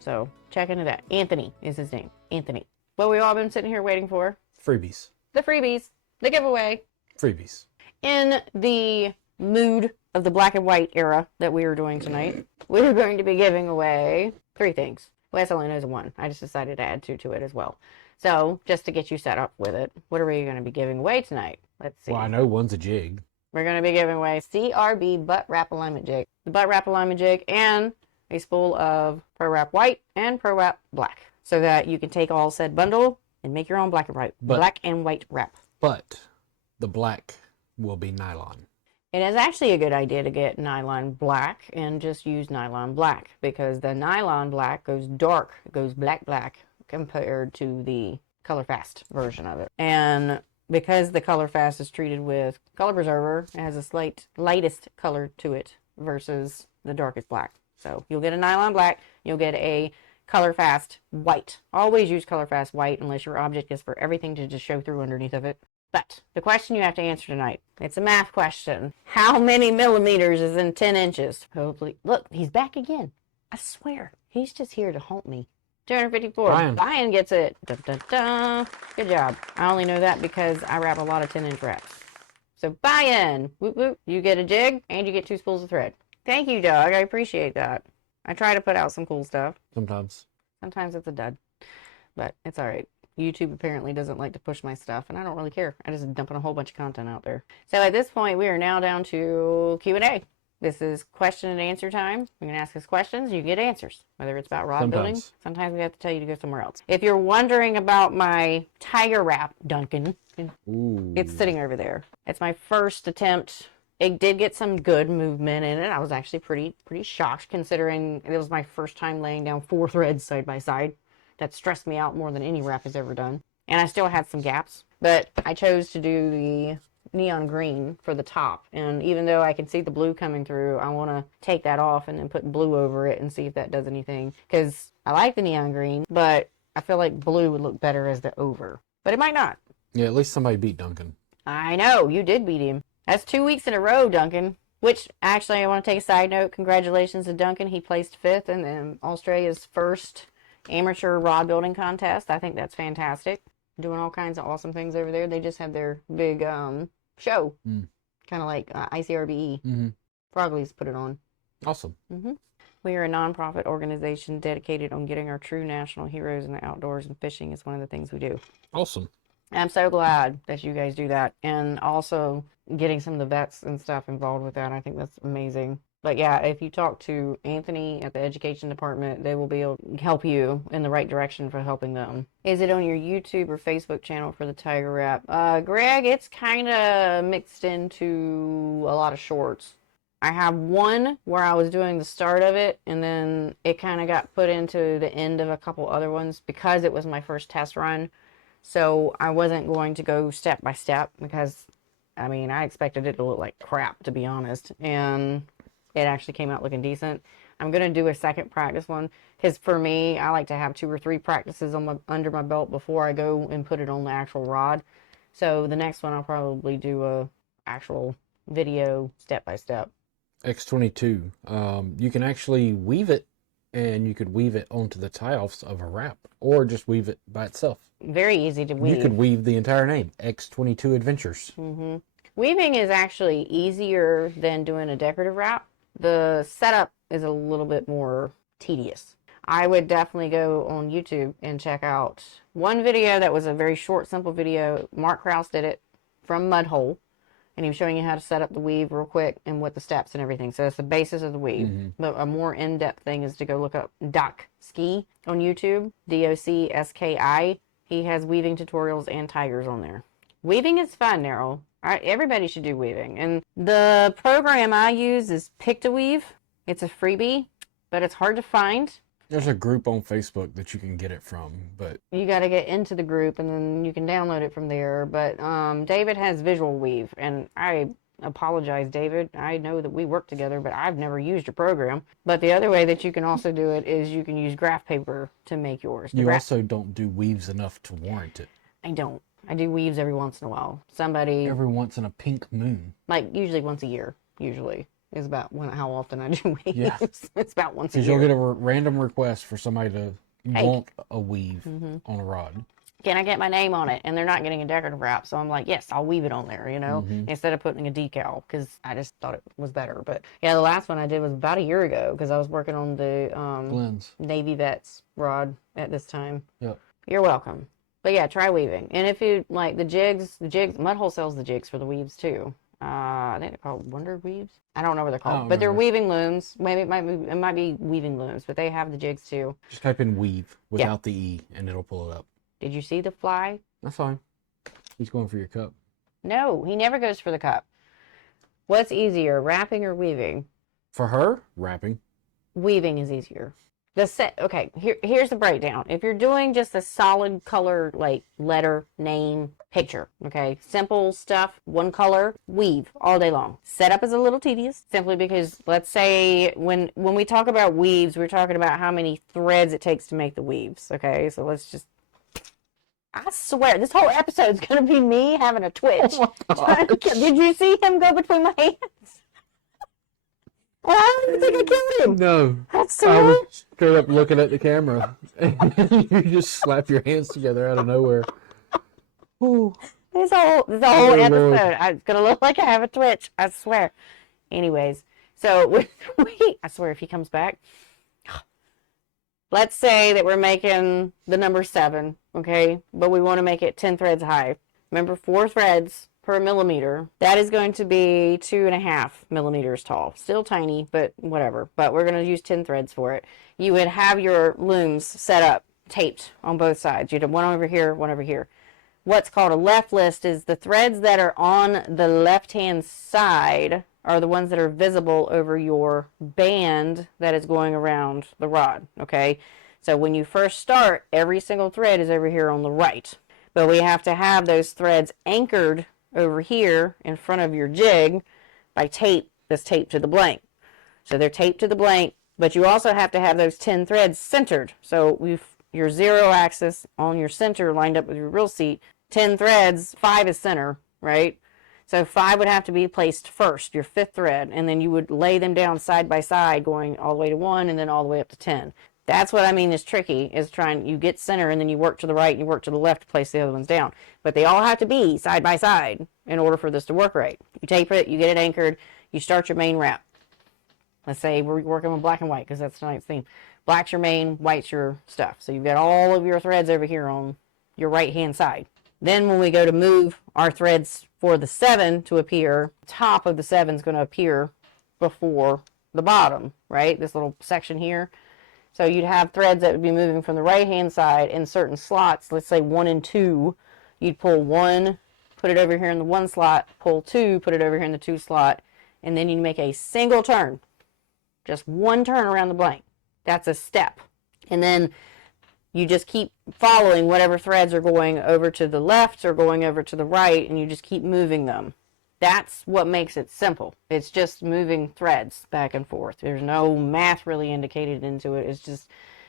So check into that. Anthony is his name. Anthony. What we've all been sitting here waiting for. Freebies. The freebies. The giveaway. Freebies. In the mood of the black and white era that we are doing tonight, we're going to be giving away 3 things. Wes only knows 1. I just decided to add 2 to it as well. So, just to get you set up with it, what are we going to be giving away tonight? Let's see. Well, I know one's a jig. We're going to be giving away CRB butt wrap alignment jig, the butt wrap alignment jig, and a spool of Pro Wrap white and Pro Wrap black, so that you can take all said bundle and make your own black and white wrap. But the black will be nylon. It is actually a good idea to get nylon black and just use nylon black, because the nylon black goes dark, it goes black compared to the color fast version of it. And because the color fast is treated with color preserver, it has a lightest color to it versus the darkest black. So you'll get a nylon black, you'll get a color fast white. Always use color fast white unless your object is for everything to just show through underneath of it. But the question you have to answer tonight, it's a math question. How many millimeters is in 10 inches? Hopefully, look, he's back again. I swear, he's just here to haunt me. 254. Brian gets it. Dun, dun, dun. Good job. I only know that because I wrap a lot of 10-inch wraps. So Brian, whoop whoop, you get a jig and you get 2 spools of thread. Thank you, Doug. I appreciate that. I try to put out some cool stuff. Sometimes it's a dud, but it's all right. YouTube apparently doesn't like to push my stuff, and I don't really care. I just dump a whole bunch of content out there. So at this point, we are now down to Q&A. This is question and answer time. You can ask us questions, you get answers, whether it's about rod building. Sometimes we have to tell you to go somewhere else. If you're wondering about my tiger wrap, Duncan, it's sitting over there. It's my first attempt. It did get some good movement in it. I was actually pretty shocked, considering it was my first time laying down 4 threads side by side. That stressed me out more than any wrap has ever done. And I still had some gaps, but I chose to do the neon green for the top. And even though I can see the blue coming through, I want to take that off and then put blue over it and see if that does anything. Because I like the neon green, but I feel like blue would look better as the over. But it might not. Yeah, at least somebody beat Duncan. I know, you did beat him. That's 2 weeks in a row, Duncan. Which, actually, I want to take a side note. Congratulations to Duncan. He placed 5th in Australia's first amateur rod building contest. I think that's fantastic. Doing all kinds of awesome things over there. They just had their big show. Kind of like ICRBE. Frogleys put it on. Awesome. We are a nonprofit organization dedicated on getting our true national heroes in the outdoors, and fishing is one of the things we do. Awesome. I'm so glad that you guys do that. And also getting some of the vets and stuff involved with that. I think that's amazing. But yeah, if you talk to Anthony at the education department, they will be able to help you in the right direction for helping them. Is it on your YouTube or Facebook channel for the tiger wrap? Greg, it's kind of mixed into a lot of shorts. I have one where I was doing the start of it, and then it kind of got put into the end of a couple other ones because it was my first test run. So I wasn't going to go step by step because, I mean, I expected it to look like crap, to be honest. And it actually came out looking decent. I'm going to do a second practice one because for me, I like to have 2 or 3 practices on under my belt before I go and put it on the actual rod. So the next one, I'll probably do a actual video step by step. X22. You can actually weave it, and you could weave it onto the tie-offs of a wrap, or just weave it by itself. Very easy to weave. You could weave the entire name, X22 Adventures. Weaving is actually easier than doing a decorative wrap. The setup is a little bit more tedious. I would definitely go on YouTube and check out one video that was a very short, simple video. Mark Krause did it from Mudhole, and he was showing you how to set up the weave real quick and what the steps and everything. So that's the basis of the weave. But a more in-depth thing is to go look up Doc Ski on YouTube, DOCSKI. He has weaving tutorials and tigers on there. Weaving is fun, Daryl. Everybody should do weaving. And the program I use is Pick to Weave. It's a freebie, but it's hard to find There's a group on Facebook that you can get it from, but You got to get into the group and then you can download it from there. But David has Visual Weave, and I apologize, David. I know that we work together, but I've never used your program. But the other way that you can also do it is you can use graph paper to make yours. you also don't do weaves enough to warrant it. I don't. I do weaves every once in a while. Somebody Every once in a pink moon. like usually once a year. Usually is about how often I do weaves. Yeah. It's about once a year. Because you'll get a random request for somebody to want a weave on a rod. Can I get my name on it? And they're not getting a decorative wrap, so I'm like, yes, I'll weave it on there, you know, instead of putting a decal, because I just thought it was better. But yeah, the last one I did was about a year ago, because I was working on the Navy Vets rod at this time. Yep. You're welcome. But yeah, try weaving. And if you like the jigs, Mudhole sells the jigs for the weaves too. I think they're called Wonder Weaves. I don't know what they're called, but they're weaving looms. Maybe it might be weaving looms, but they have the jigs too. Just type in weave without the E, and it'll pull it up. Did you see the fly? That's fine. He's going for your cup. No, he never goes for the cup. What's easier, wrapping or weaving? For her, wrapping. Weaving is easier. Okay, here's the breakdown. If you're doing just a solid color, like letter, name, picture, okay, simple stuff, one color, weave all day long. Setup is a little tedious, simply because, let's say, when we talk about weaves, we're talking about how many threads it takes to make the weaves, okay? So let's just, I swear, this whole episode's going to be me having a twitch. Oh, did you see him go between my hands? I don't think I killed him. No. That's I so was straight up looking at the camera. And you just slap your hands together out of nowhere. Ooh. This whole episode, it's going to look like I have a twitch. I swear. Anyways, so I swear if he comes back, let's say that we're making the number 7, okay? But we want to make it 10 threads high. Remember, 4 threads per millimeter. That is going to be 2.5 millimeters tall. Still tiny, but whatever. But we're going to use 10 threads for it. You would have your looms set up, taped on both sides. You'd have one over here, one over here. What's called a left list is the threads that are on the left-hand side are the ones that are visible over your band that is going around the rod, okay? So when you first start, every single thread is over here on the right. But we have to have those threads anchored over here in front of your jig by tape that's taped to the blank. So they're taped to the blank, but you also have to have those 10 threads centered. So your 0 axis on your center lined up with your reel seat, 10 threads, 5 is center, right? So 5 would have to be placed first, your 5th thread, and then you would lay them down side by side going all the way to 1 and then all the way up to 10. That's what I mean is tricky, is you get center and then you work to the right and you work to the left to place the other ones down. But they all have to be side by side in order for this to work right. You tape it, you get it anchored, you start your main wrap. Let's say we're working with black and white because that's tonight's theme. Black's your main, white's your stuff. So you've got all of your threads over here on your right-hand side. Then when we go to move our threads for the 7 to appear, the top of the 7 is going to appear before the bottom, right? This little section here. So you'd have threads that would be moving from the right-hand side in certain slots. Let's say 1 and 2. You'd pull 1, put it over here in the 1 slot, pull 2, put it over here in the 2 slot, and then you'd make a single turn. Just one turn around the blank. That's a step. And then you just keep following whatever threads are going over to the left or going over to the right, and you just keep moving them. That's what makes it simple. It's just moving threads back and forth. There's no math really indicated into it. It's just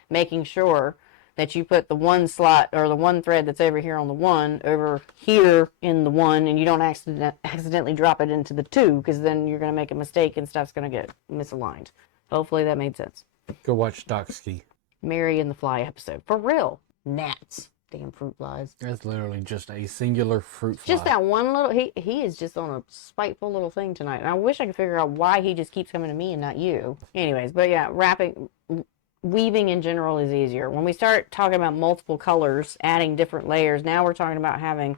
making sure that you put the 1 slot or the 1 thread that's over here on the 1 over here in the 1, and you don't accidentally drop it into the 2, because then you're going to make a mistake and stuff's going to get misaligned. Hopefully that made sense. Go watch Doc Ski. Mary and the Fly episode. For real. Gnats. Damn fruit flies. That's literally just a singular fruit fly. Just that one little, he is just on a spiteful little thing tonight. And I wish I could figure out why he just keeps coming to me and not you. Anyways, but yeah, weaving in general is easier. When we start talking about multiple colors, adding different layers, now we're talking about having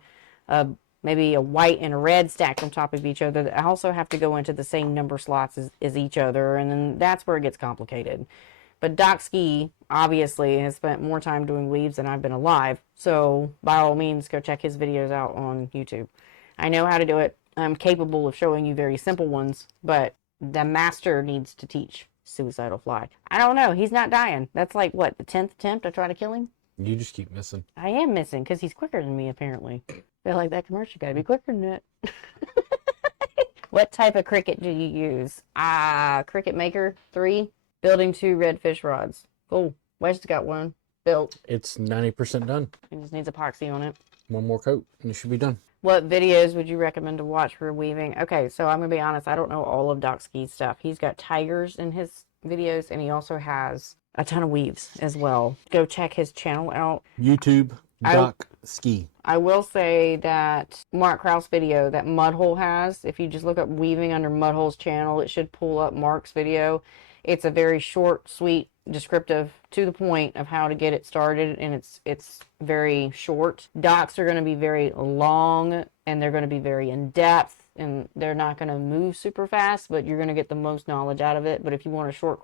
maybe a white and a red stacked on top of each other that also have to go into the same number slots as each other. And then that's where it gets complicated. But Doc Ski, obviously, has spent more time doing weaves than I've been alive. So, by all means, go check his videos out on YouTube. I know how to do it. I'm capable of showing you very simple ones, but the master needs to teach. suicidal fly. I don't know. He's not dying. That's like, what, the 10th attempt I try to kill him? You just keep missing. I am missing because he's quicker than me, apparently. I feel like that commercial got to be quicker than that. What type of cricket do you use? Cricket Maker 3, building 2 redfish rods. Oh, Wes got one built. It's 90% done. It just needs epoxy on it. One more coat and it should be done. What videos would you recommend to watch for weaving? Okay, so I'm going to be honest. I don't know all of Doc Ski's stuff. He's got tigers in his videos, and he also has a ton of weaves as well. Go check his channel out. YouTube, Doc Ski. I will say that Mark Krause video that Mudhole has, if you just look up weaving under Mudhole's channel, it should pull up Mark's video. It's a very short, sweet, descriptive, to the point of how to get it started, and it's very short. Docs are going to be very long, and they're going to be very in-depth, and they're not going to move super fast, but you're going to get the most knowledge out of it. But if you want a short,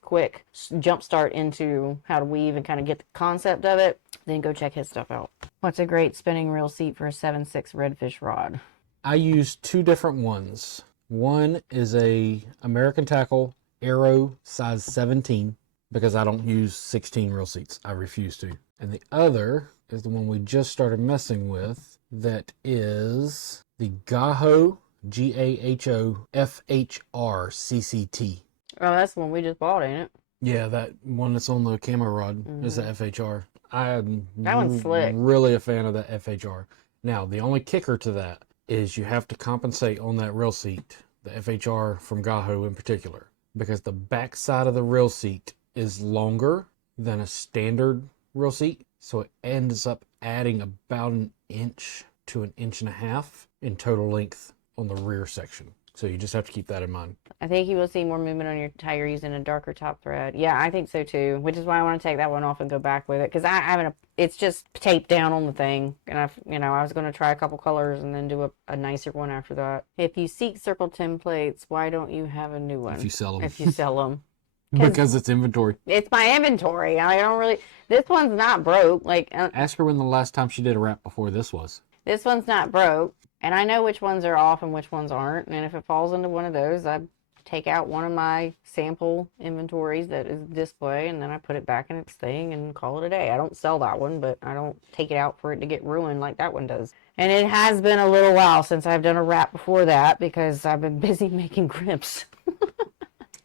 quick jump start into how to weave and kind of get the concept of it, then go check his stuff out. What's a great spinning reel seat for a 7/6 redfish rod? I use 2 different ones. One is a American Tackle Arrow size 17 because I don't use 16 reel seats. I refuse to. And the other is the one we just started messing with. That is the Gaho, Gaho FHR CCT. Oh, that's the one we just bought, ain't it? Yeah, that one that's on the camo rod is the FHR. I'm That one's slick. Really a fan of the FHR. Now, the only kicker to that is you have to compensate on that reel seat, the FHR from Gaho in particular, because the back side of the reel seat is longer than a standard reel seat, so it ends up adding about 1 inch to 1.5 inches in total length on the rear section. So you just have to keep that in mind. I think you will see more movement on your tire using a darker top thread. Yeah, I think so too, which is why I want to take that one off and go back with it, because it's just taped down on the thing, and I was going to try a couple colors and then do a nicer one after that. If you seek circle templates, why don't you have a new one? If you sell them. If you sell them. Because it's inventory. It's my inventory. I don't really, this one's not broke. Ask her when the last time she did a wrap before this was. This one's not broke, and I know which ones are off and which ones aren't, and if it falls into one of those, I take out one of my sample inventories that is display, and then I put it back in its thing and call it a day. I don't sell that one, but I don't take it out for it to get ruined like that one does. And it has been a little while since I've done a wrap before that because I've been busy making grips.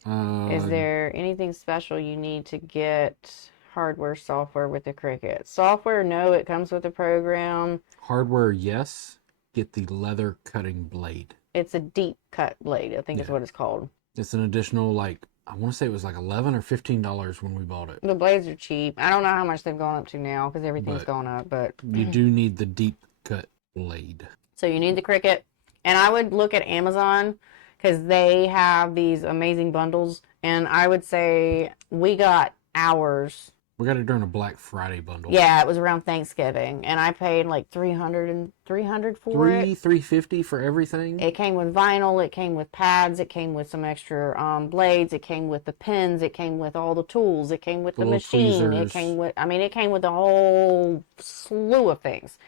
Is there anything special you need to get hardware, software with the Cricut? Software, no, it comes with a program. Hardware, yes. Get the leather cutting blade. It's a deep cut blade, I think is what it's called. It's an additional, I want to say it was like $11 or $15 when we bought it. The blades are cheap. I don't know how much they've gone up to now because everything's gone up, but you do need the deep cut blade. So you need the Cricut, and I would look at Amazon because they have these amazing bundles, and I would say we got ours. We got it during a Black Friday bundle. Yeah, it was around Thanksgiving, and I paid like $300 for it. $350 for everything. It came with vinyl. It came with pads. It came with some extra blades. It came with the pins. It came with all the tools. It came with the machine. Tweezers. It came with a whole slew of things.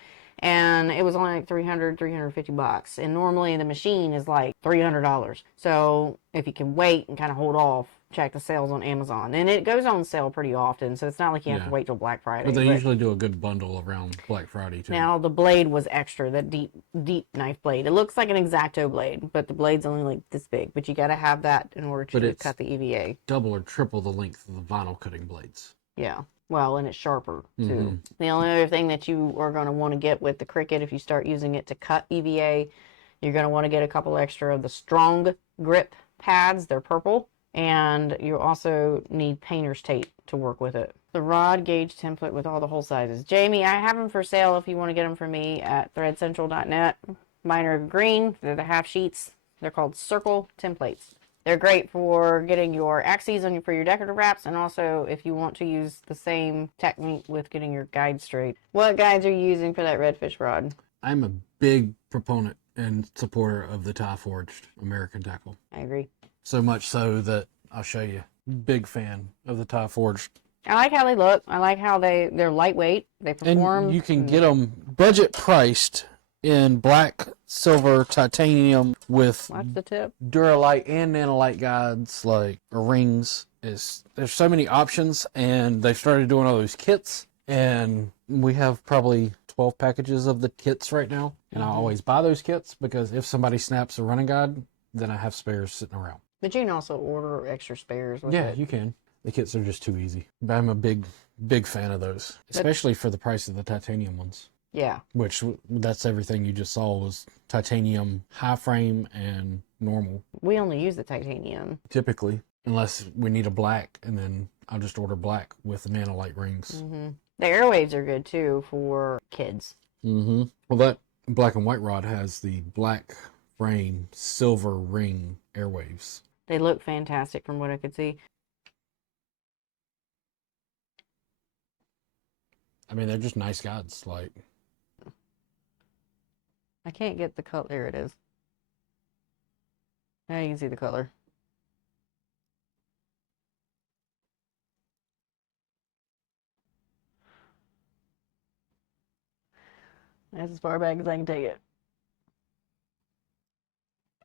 And it was only like $350. And normally the machine is like $300. So if you can wait and kind of hold off, check the sales on Amazon. And it goes on sale pretty often, so it's not like you have to wait till Black Friday. But they usually do a good bundle around Black Friday too. Now the blade was extra, that deep knife blade. It looks like an X-Acto blade, but the blade's only like this big. But you got to have that in order to cut the EVA. Double or triple the length of the vinyl cutting blades. Yeah. Well, and it's sharper too. The only other thing that you are going to want to get with the Cricut, if you start using it to cut EVA, you're going to want to get a couple extra of the strong grip pads. They're purple. And you also need painter's tape to work with it. The rod gauge template with all the hole sizes. Jamie, I have them for sale if you want to get them from me at threadcentral.net. Mine are green. They're the half sheets. They're called circle templates. They're great for getting your axes for your decorative wraps, and also if you want to use the same technique with getting your guide straight. What guides are you using for that redfish rod? I'm a big proponent and supporter of the tie forged American Tackle. I agree. So much so that I'll show you. Big fan of the tie forged. I like how they look. I like how they're lightweight. They perform. And you can get them budget priced in black silver titanium with Watch the tip. Duralite and Nanolite guides, like or rings. There's so many options, and they've started doing all those kits, and we have probably 12 packages of the kits right now, and I always buy those kits because if somebody snaps a running guide, then I have spares sitting around. But you can also order extra spares with Yeah, it. you can. The kits are just too easy. But I'm a big fan of those, especially for the price of the titanium ones. Yeah. Which, that's everything you just saw was titanium, high frame, and normal. We only use the titanium. Typically, unless we need a black, and then I'll just order black with the Nanolite rings. The airwaves are good too for kids. Well, that black and white rod has the black frame, silver ring airwaves. They look fantastic from what I could see. I mean, they're just nice guides. Like, I can't get the color. There it is. Now you can see the color. That's as far back as I can take it.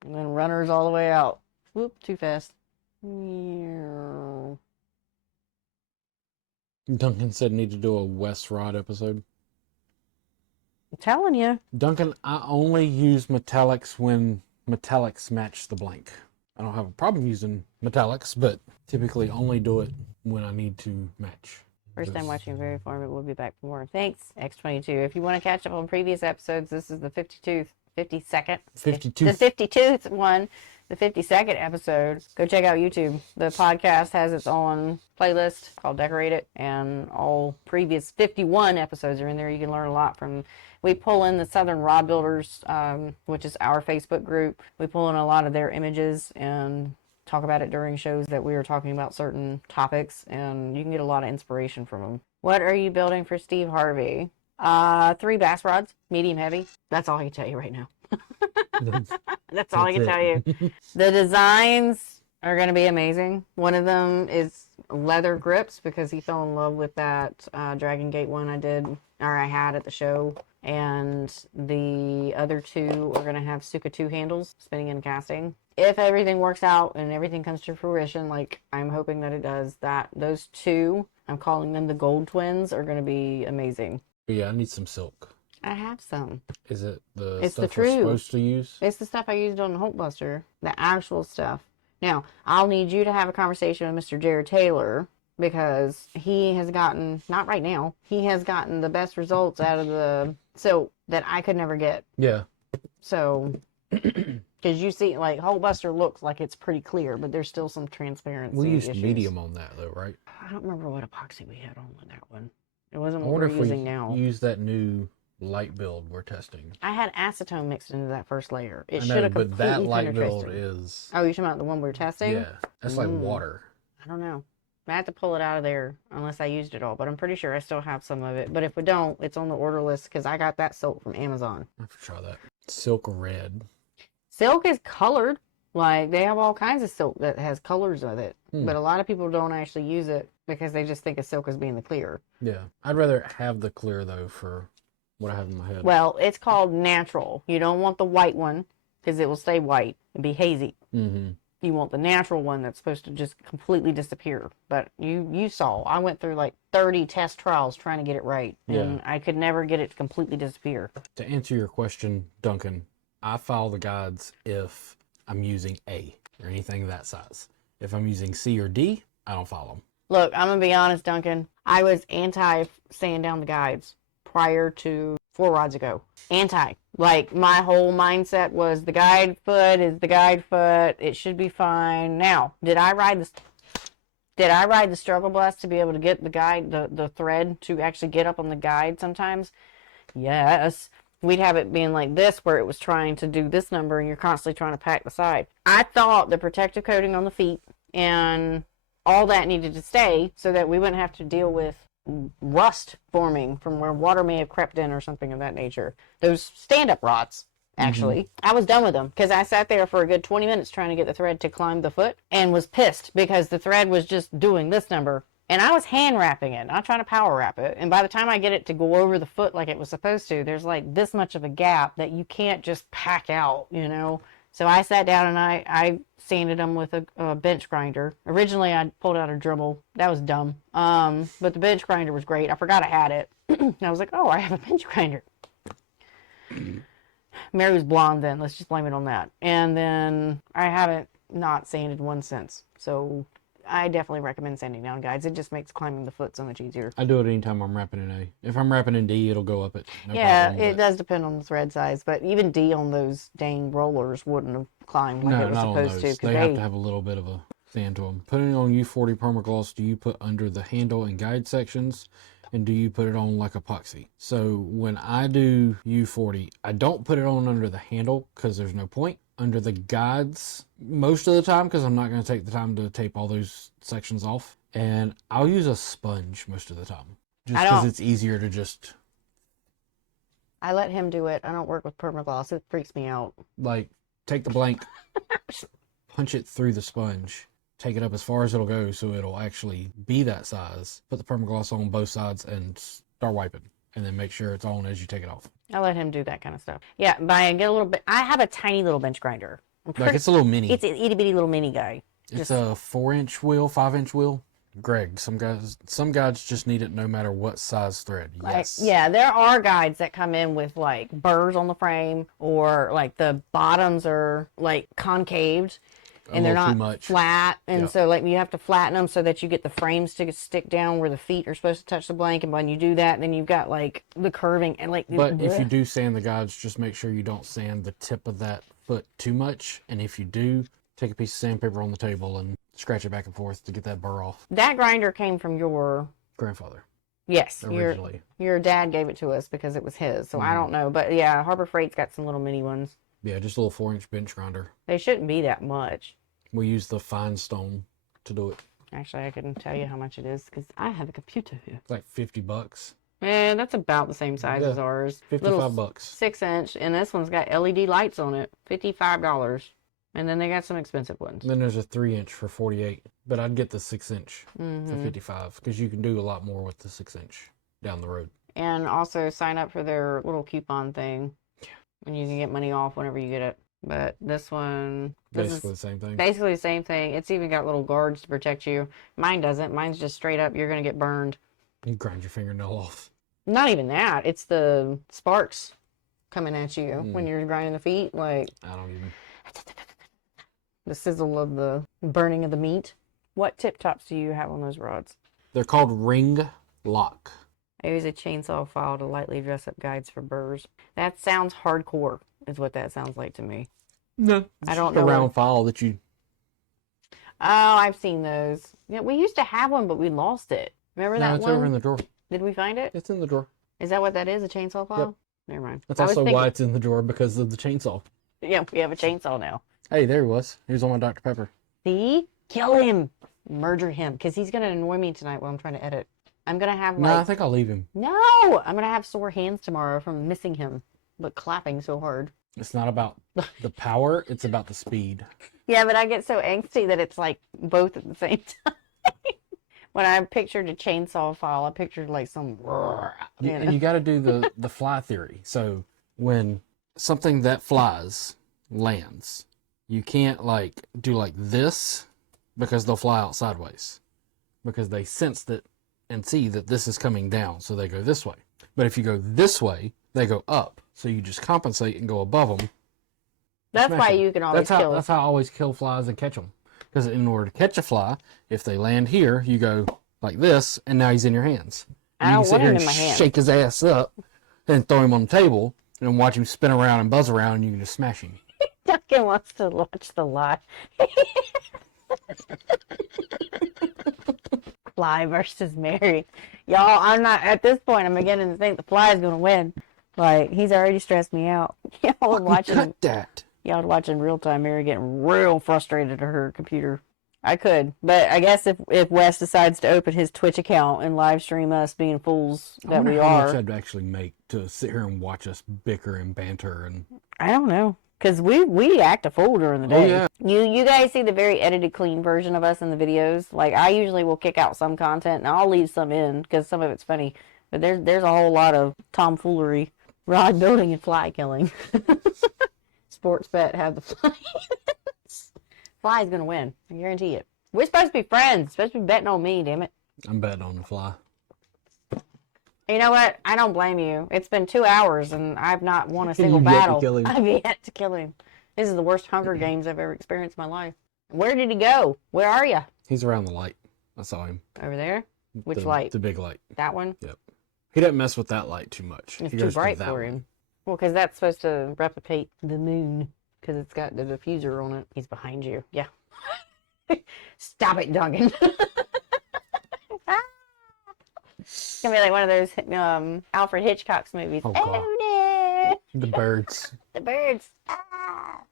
And then runners all the way out. Whoop, too fast. Duncan said need to do a West Rod episode. I'm telling you. Duncan, I only use metallics when metallics match the blank. I don't have a problem using metallics, but typically only do it when I need to match. First time watching, very informative. We'll be back for more. Thanks, X22. If you want to catch up on previous episodes, this is the 52nd the 52nd one, the 52nd episode. Go check out YouTube. The podcast has its own playlist called Decorative, and all previous 51 episodes are in there. You can learn a lot from. We pull in the Southern Rod Builders, which is our Facebook group. We pull in a lot of their images and talk about it during shows that we are talking about certain topics, and you can get a lot of inspiration from them. What are you building for Steve Harvey? 3 bass rods, medium heavy. That's all I can tell you right now. That's all I can tell you. The designs are going to be amazing. One of them is leather grips because he fell in love with that Dragon Gate one I had at the show. And the other 2 are going to have Suka 2 handles, spinning and casting. If everything works out and everything comes to fruition, like I'm hoping that it does, those 2, I'm calling them the Gold Twins, are going to be amazing. But yeah, I need some silk. I have some. Is it the It's stuff the we're true. supposed to use? It's the stuff I used on the Hulkbuster, the actual stuff. Now, I'll need you to have a conversation with Mr. Jared Taylor because he has gotten, not right now, he has gotten the best results out of the silk that I could never get. Yeah. So, because you see, like, Hulkbuster looks like it's pretty clear, but there's still some transparency We used issues. medium on that though, right? I don't remember what epoxy we had on that one. It wasn't I what wonder we're if we using now. use that new light build we're testing. I had acetone mixed into that first layer. It I should know, have but completely that light build penetrated. is... Oh, you're talking about the one we're testing? Yeah, that's like water. I don't know. I have to pull it out of there unless I used it all, but I'm pretty sure I still have some of it. But if we don't, it's on the order list because I got that silk from Amazon. I have to try that. Silk red. Silk is colored. Like, they have all kinds of silk that has colors with it. But a lot of people don't actually use it because they just think of silk as being the clear. Yeah. I'd rather have the clear, though, for what I have in my head. Well, it's called natural. You don't want the white one because it will stay white and be hazy. Mm-hmm. You want the natural one that's supposed to just completely disappear. But you saw, I went through like 30 test trials trying to get it right. And I could never get it to completely disappear. To answer your question, Duncan, I follow the guides if I'm using A or anything of that size. If I'm using C or D, I don't follow them. Look, I'm going to be honest, Duncan. I was anti sanding down the guides prior to 4 rods ago. Anti. Like, my whole mindset was the guide foot is the guide foot. It should be fine. Now, did I ride the struggle bus to be able to get the guide, the thread to actually get up on the guide sometimes? Yes. We'd have it being like this where it was trying to do this number and you're constantly trying to pack the side. I thought the protective coating on the feet and all that needed to stay so that we wouldn't have to deal with rust forming from where water may have crept in or something of that nature. Those stand-up rods, actually. I was done with them because I sat there for a good 20 minutes trying to get the thread to climb the foot and was pissed because the thread was just doing this number And I was hand wrapping it, not trying to power wrap it. And by the time I get it to go over the foot like it was supposed to, there's like this much of a gap that you can't just pack out, you know? So I sat down and I sanded them with a bench grinder. Originally, I pulled out a Dremel. That was dumb. But the bench grinder was great. I forgot I had it. And I was like, oh, I have a bench grinder. Mary was blonde then. Let's just blame it on that. And then I haven't not sanded one since. So I definitely recommend sanding down guides. It just makes climbing the foot so much easier. I do it anytime I'm wrapping in A. If I'm wrapping in D, it'll go up it. No Yeah, problem, it does depend on the thread size, but even D on those dang rollers wouldn't have climbed like No, it was not on supposed those. to. They have to have a little bit of a sand to them. Putting on U40 permagloss, do you put under the handle and guide sections? And do you put it on like epoxy? So when I do U40, I don't put it on under the handle because there's no point. Under the guides most of the time because I'm not going to take the time to tape all those sections off. And I'll use a sponge most of the time just because it's easier to just... I let him do it. I don't work with permagloss. It freaks me out. Like, take the blank, punch it through the sponge, take it up as far as it'll go so it'll actually be that size. Put the permagloss on both sides and start wiping. And then make sure it's on as you take it off. I let him do that kind of stuff. Yeah, but I get a little bit. I have a tiny little bench grinder. Like it's a little mini. It's an itty bitty little mini guy. It's a 4-inch wheel, 5-inch wheel. Greg, some guides just need it no matter what size thread. Yes. Yeah, there are guides that come in with like burrs on the frame, or like the bottoms are like concaved and they're not flat, and so like you have to flatten them so that you get the frames to stick down where the feet are supposed to touch the blank. And when you do that, then you've got like the curving and like. But if you do sand the guides, just make sure you don't sand the tip of that foot too much. And if you do, take a piece of sandpaper on the table and scratch it back and forth to get that burr off. That grinder came from your grandfather. Yes, originally. Your dad gave it to us because it was his. So I don't know, but yeah, Harbor Freight's got some little mini ones. Yeah, just a little 4-inch bench grinder. They shouldn't be that much. We use the fine stone to do it. Actually, I couldn't tell you how much it is because I have a computer here. It's like $50. Man, that's about the same size as ours. $55. 6-inch, and this one's got LED lights on it. $55. And then they got some expensive ones. Then there's a 3-inch for $48, but I'd get the 6-inch for $55 because you can do a lot more with the 6-inch down the road. And also sign up for their little coupon thing. Yeah. And you can get money off whenever you get it. But this one... Basically the same thing. Basically the same thing. It's even got little guards to protect you. Mine doesn't. Mine's just straight up, you're going to get burned. You grind your fingernail off. Not even that. It's the sparks coming at you when you're grinding the feet. Like... I don't even... The sizzle of the burning of the meat. What tip tops do you have on those rods? They're called ring lock. I use a chainsaw file to lightly dress up guides for burrs. That sounds hardcore, is what that sounds like to me. No, I don't know. A round file that you... Oh, I've seen those. Yeah, we used to have one, but we lost it. Remember that one? No, it's over in the drawer. Did we find it? It's in the drawer. Is that what that is, a chainsaw file? Yep. Never mind. That's also why it's in the drawer, because of the chainsaw. Yeah, we have a chainsaw now. Hey, there he was. He was on my Dr. Pepper. See? Kill him. Murder him, because he's going to annoy me tonight while I'm trying to edit. I'm going to have like... No, I think I'll leave him. No! I'm going to have sore hands tomorrow from missing him, but clapping so hard. It's not about the power, it's about the speed. Yeah, but I get so angsty that it's like both at the same time. When I pictured a chainsaw file, I pictured like some... And you got to do the fly theory. So when something that flies lands, you can't like do like this because they'll fly out sideways. Because they sense that and see that this is coming down, so they go this way. But if you go this way, they go up. So you just compensate and go above them. That's why you can always kill. That's how I always kill flies and catch them. Because in order to catch a fly, if they land here, you go like this, and now he's in your hands. I don't want him in my hands. Shake his ass up, and throw him on the table, and watch him spin around and buzz around, and you can just smash him. Duncan wants to watch the live. Fly versus Mary. Y'all, I'm not, at this point, I'm beginning to think the fly is going to win. Like, he's already stressed me out. Y'all watching that. Y'all watching real time Mary getting real frustrated at her computer. I could, but I guess if Wes decides to open his Twitch account and live stream us being fools that we how are. much I'd actually make to sit here and watch us bicker and banter and... I don't know. Because we act a fool during the Oh, day. yeah. You guys see the very edited, clean version of us in the videos. Like, I usually will kick out some content, and I'll leave some in, because some of it's funny. But there's a whole lot of tomfoolery, rod building, and fly killing. Sports bet have the fly. Fly's gonna win. I guarantee it. We're supposed to be friends. Supposed to be betting on me, damn it. I'm betting on the fly. You know what? I don't blame you. It's been 2 hours and I've not won a single You've yet to battle. kill him. I've yet to kill him. This is the worst Hunger Games I've ever experienced in my life. Where did he go? Where are you? He's around the light. I saw him. Over there? Which The- light? The big light. That one? Yep. He doesn't mess with that light too much. It's He too goes bright that for one. him. Well, because that's supposed to replicate the moon. Because it's got the diffuser on it. He's behind you. Yeah. Stop it, Duncan. It's gonna be like one of those Alfred Hitchcock's movies. Oh, God. Oh no! The birds. The birds. Ah.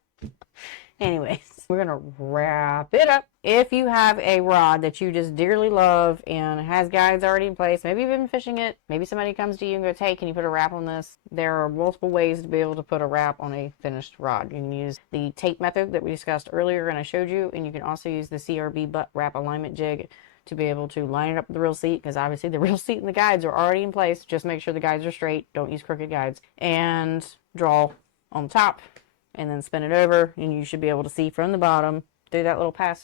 Anyways, we're gonna wrap it up. If you have a rod that you just dearly love and has guides already in place, maybe you've been fishing it, maybe somebody comes to you and goes, hey, can you put a wrap on this? There are multiple ways to be able to put a wrap on a finished rod. You can use the tape method that we discussed earlier and I showed you, and you can also use the CRB butt wrap alignment jig to be able to line it up with the real seat, because obviously the real seat and the guides are already in place. Just make sure the guides are straight. Don't use crooked guides. And draw on the top and then spin it over, and you should be able to see from the bottom through that little pass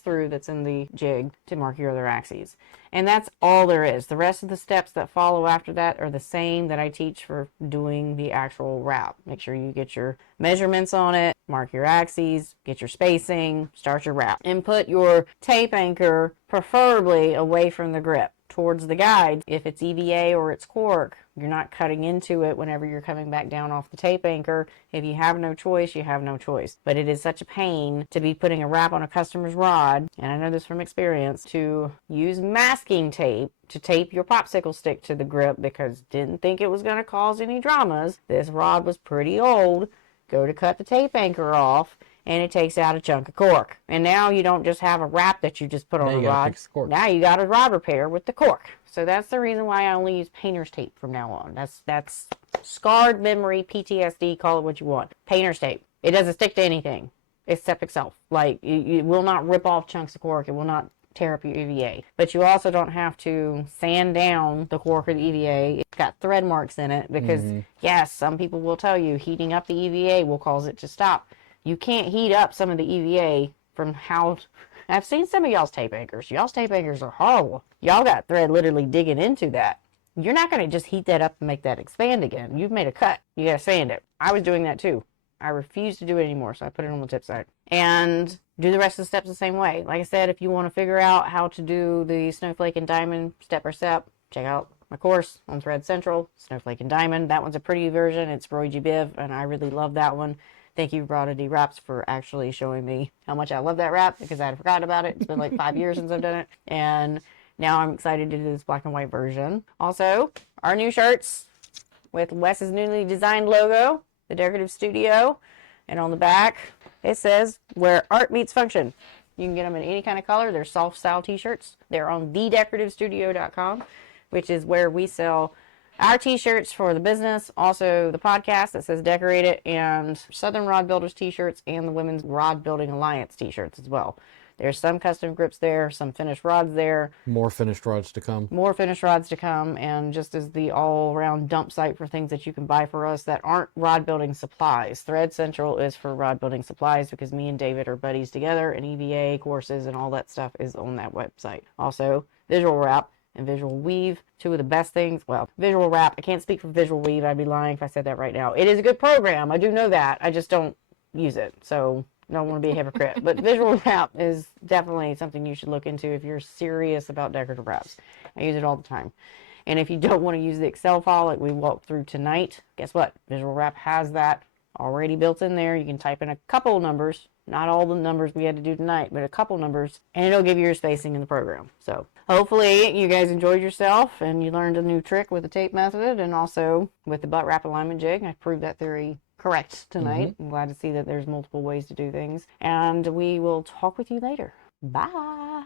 through that's in the jig to mark your other axes. And that's all there is. The rest of the steps that follow after that are the same that I teach for doing the actual wrap. Make sure you get your measurements on it, mark your axes, get your spacing, start your wrap, and put your tape anchor preferably away from the grip towards the guide. If it's EVA or it's cork, you're not cutting into it whenever you're coming back down off the tape anchor. If you have no choice, you have no choice. But it is such a pain to be putting a wrap on a customer's rod, and I know this from experience, to use masking tape to tape your popsicle stick to the grip because didn't think it was going to cause any dramas. This rod was pretty old. Go to cut the tape anchor off, and it takes out a chunk of cork. And now you don't just have a wrap that you just put on Now the you gotta rod. fix the cork. Now you got a rod repair with the cork. So that's the reason why I only use painter's tape from now on. That's scarred memory, PTSD, call it what you want. Painter's tape. It doesn't stick to anything except itself. Like, you will not rip off chunks of cork. It will not tear up your EVA. But you also don't have to sand down the cork or the EVA. It's got thread marks in it because, yes, some people will tell you heating up the EVA will cause it to stop. You can't heat up some of the EVA from how... I've seen some of y'all's tape anchors. Y'all's tape anchors are horrible. Y'all got thread literally digging into that. You're not going to just heat that up and make that expand again. You've made a cut. You got to sand it. I was doing that too. I refuse to do it anymore, so I put it on the tip side. And do the rest of the steps the same way. Like I said, if you want to figure out how to do the snowflake and diamond step by step, check out my course on Thread Central, Snowflake and Diamond. That one's a pretty version. It's Roy G. Biv, and I really love that one. Thank you, Brada D. Wraps, for actually showing me how much I love that wrap, because I had forgotten about it. It's been like 5 years since I've done it. And now I'm excited to do this black and white version. Also, our new shirts with Wes's newly designed logo, the Decorative Studio. And on the back, it says, where art meets function. You can get them in any kind of color. They're soft style t-shirts. They're on thedecorativestudio.com, which is where we sell our t-shirts for the business, also the podcast that says Decorate It, and Southern Rod Builders t-shirts, and the Women's Rod Building Alliance t-shirts as well. There's some custom grips there, some finished rods there. More finished rods to come. More finished rods to come, and just as the all-around dump site for things that you can buy for us that aren't rod building supplies. Thread Central is for rod building supplies because me and David are buddies together, and EVA courses and all that stuff is on that website. Also, VisualWRAP and Visual Weave, two of the best things. Well, VisualWRAP, I can't speak for Visual Weave. I'd be lying if I said that right now. It is a good program. I do know that. I just don't use it. So I don't want to be a hypocrite. But VisualWRAP is definitely something you should look into if you're serious about decorative wraps. I use it all the time. And if you don't want to use the Excel file like we walked through tonight, guess what? VisualWRAP has that already built in there. You can type in a couple of numbers, not all the numbers we had to do tonight, but a couple numbers, and it'll give you your spacing in the program. So hopefully you guys enjoyed yourself and you learned a new trick with the tape method and also with the butt wrap alignment jig. I proved that theory correct tonight. I'm glad to see that there's multiple ways to do things, and we will talk with you later. Bye.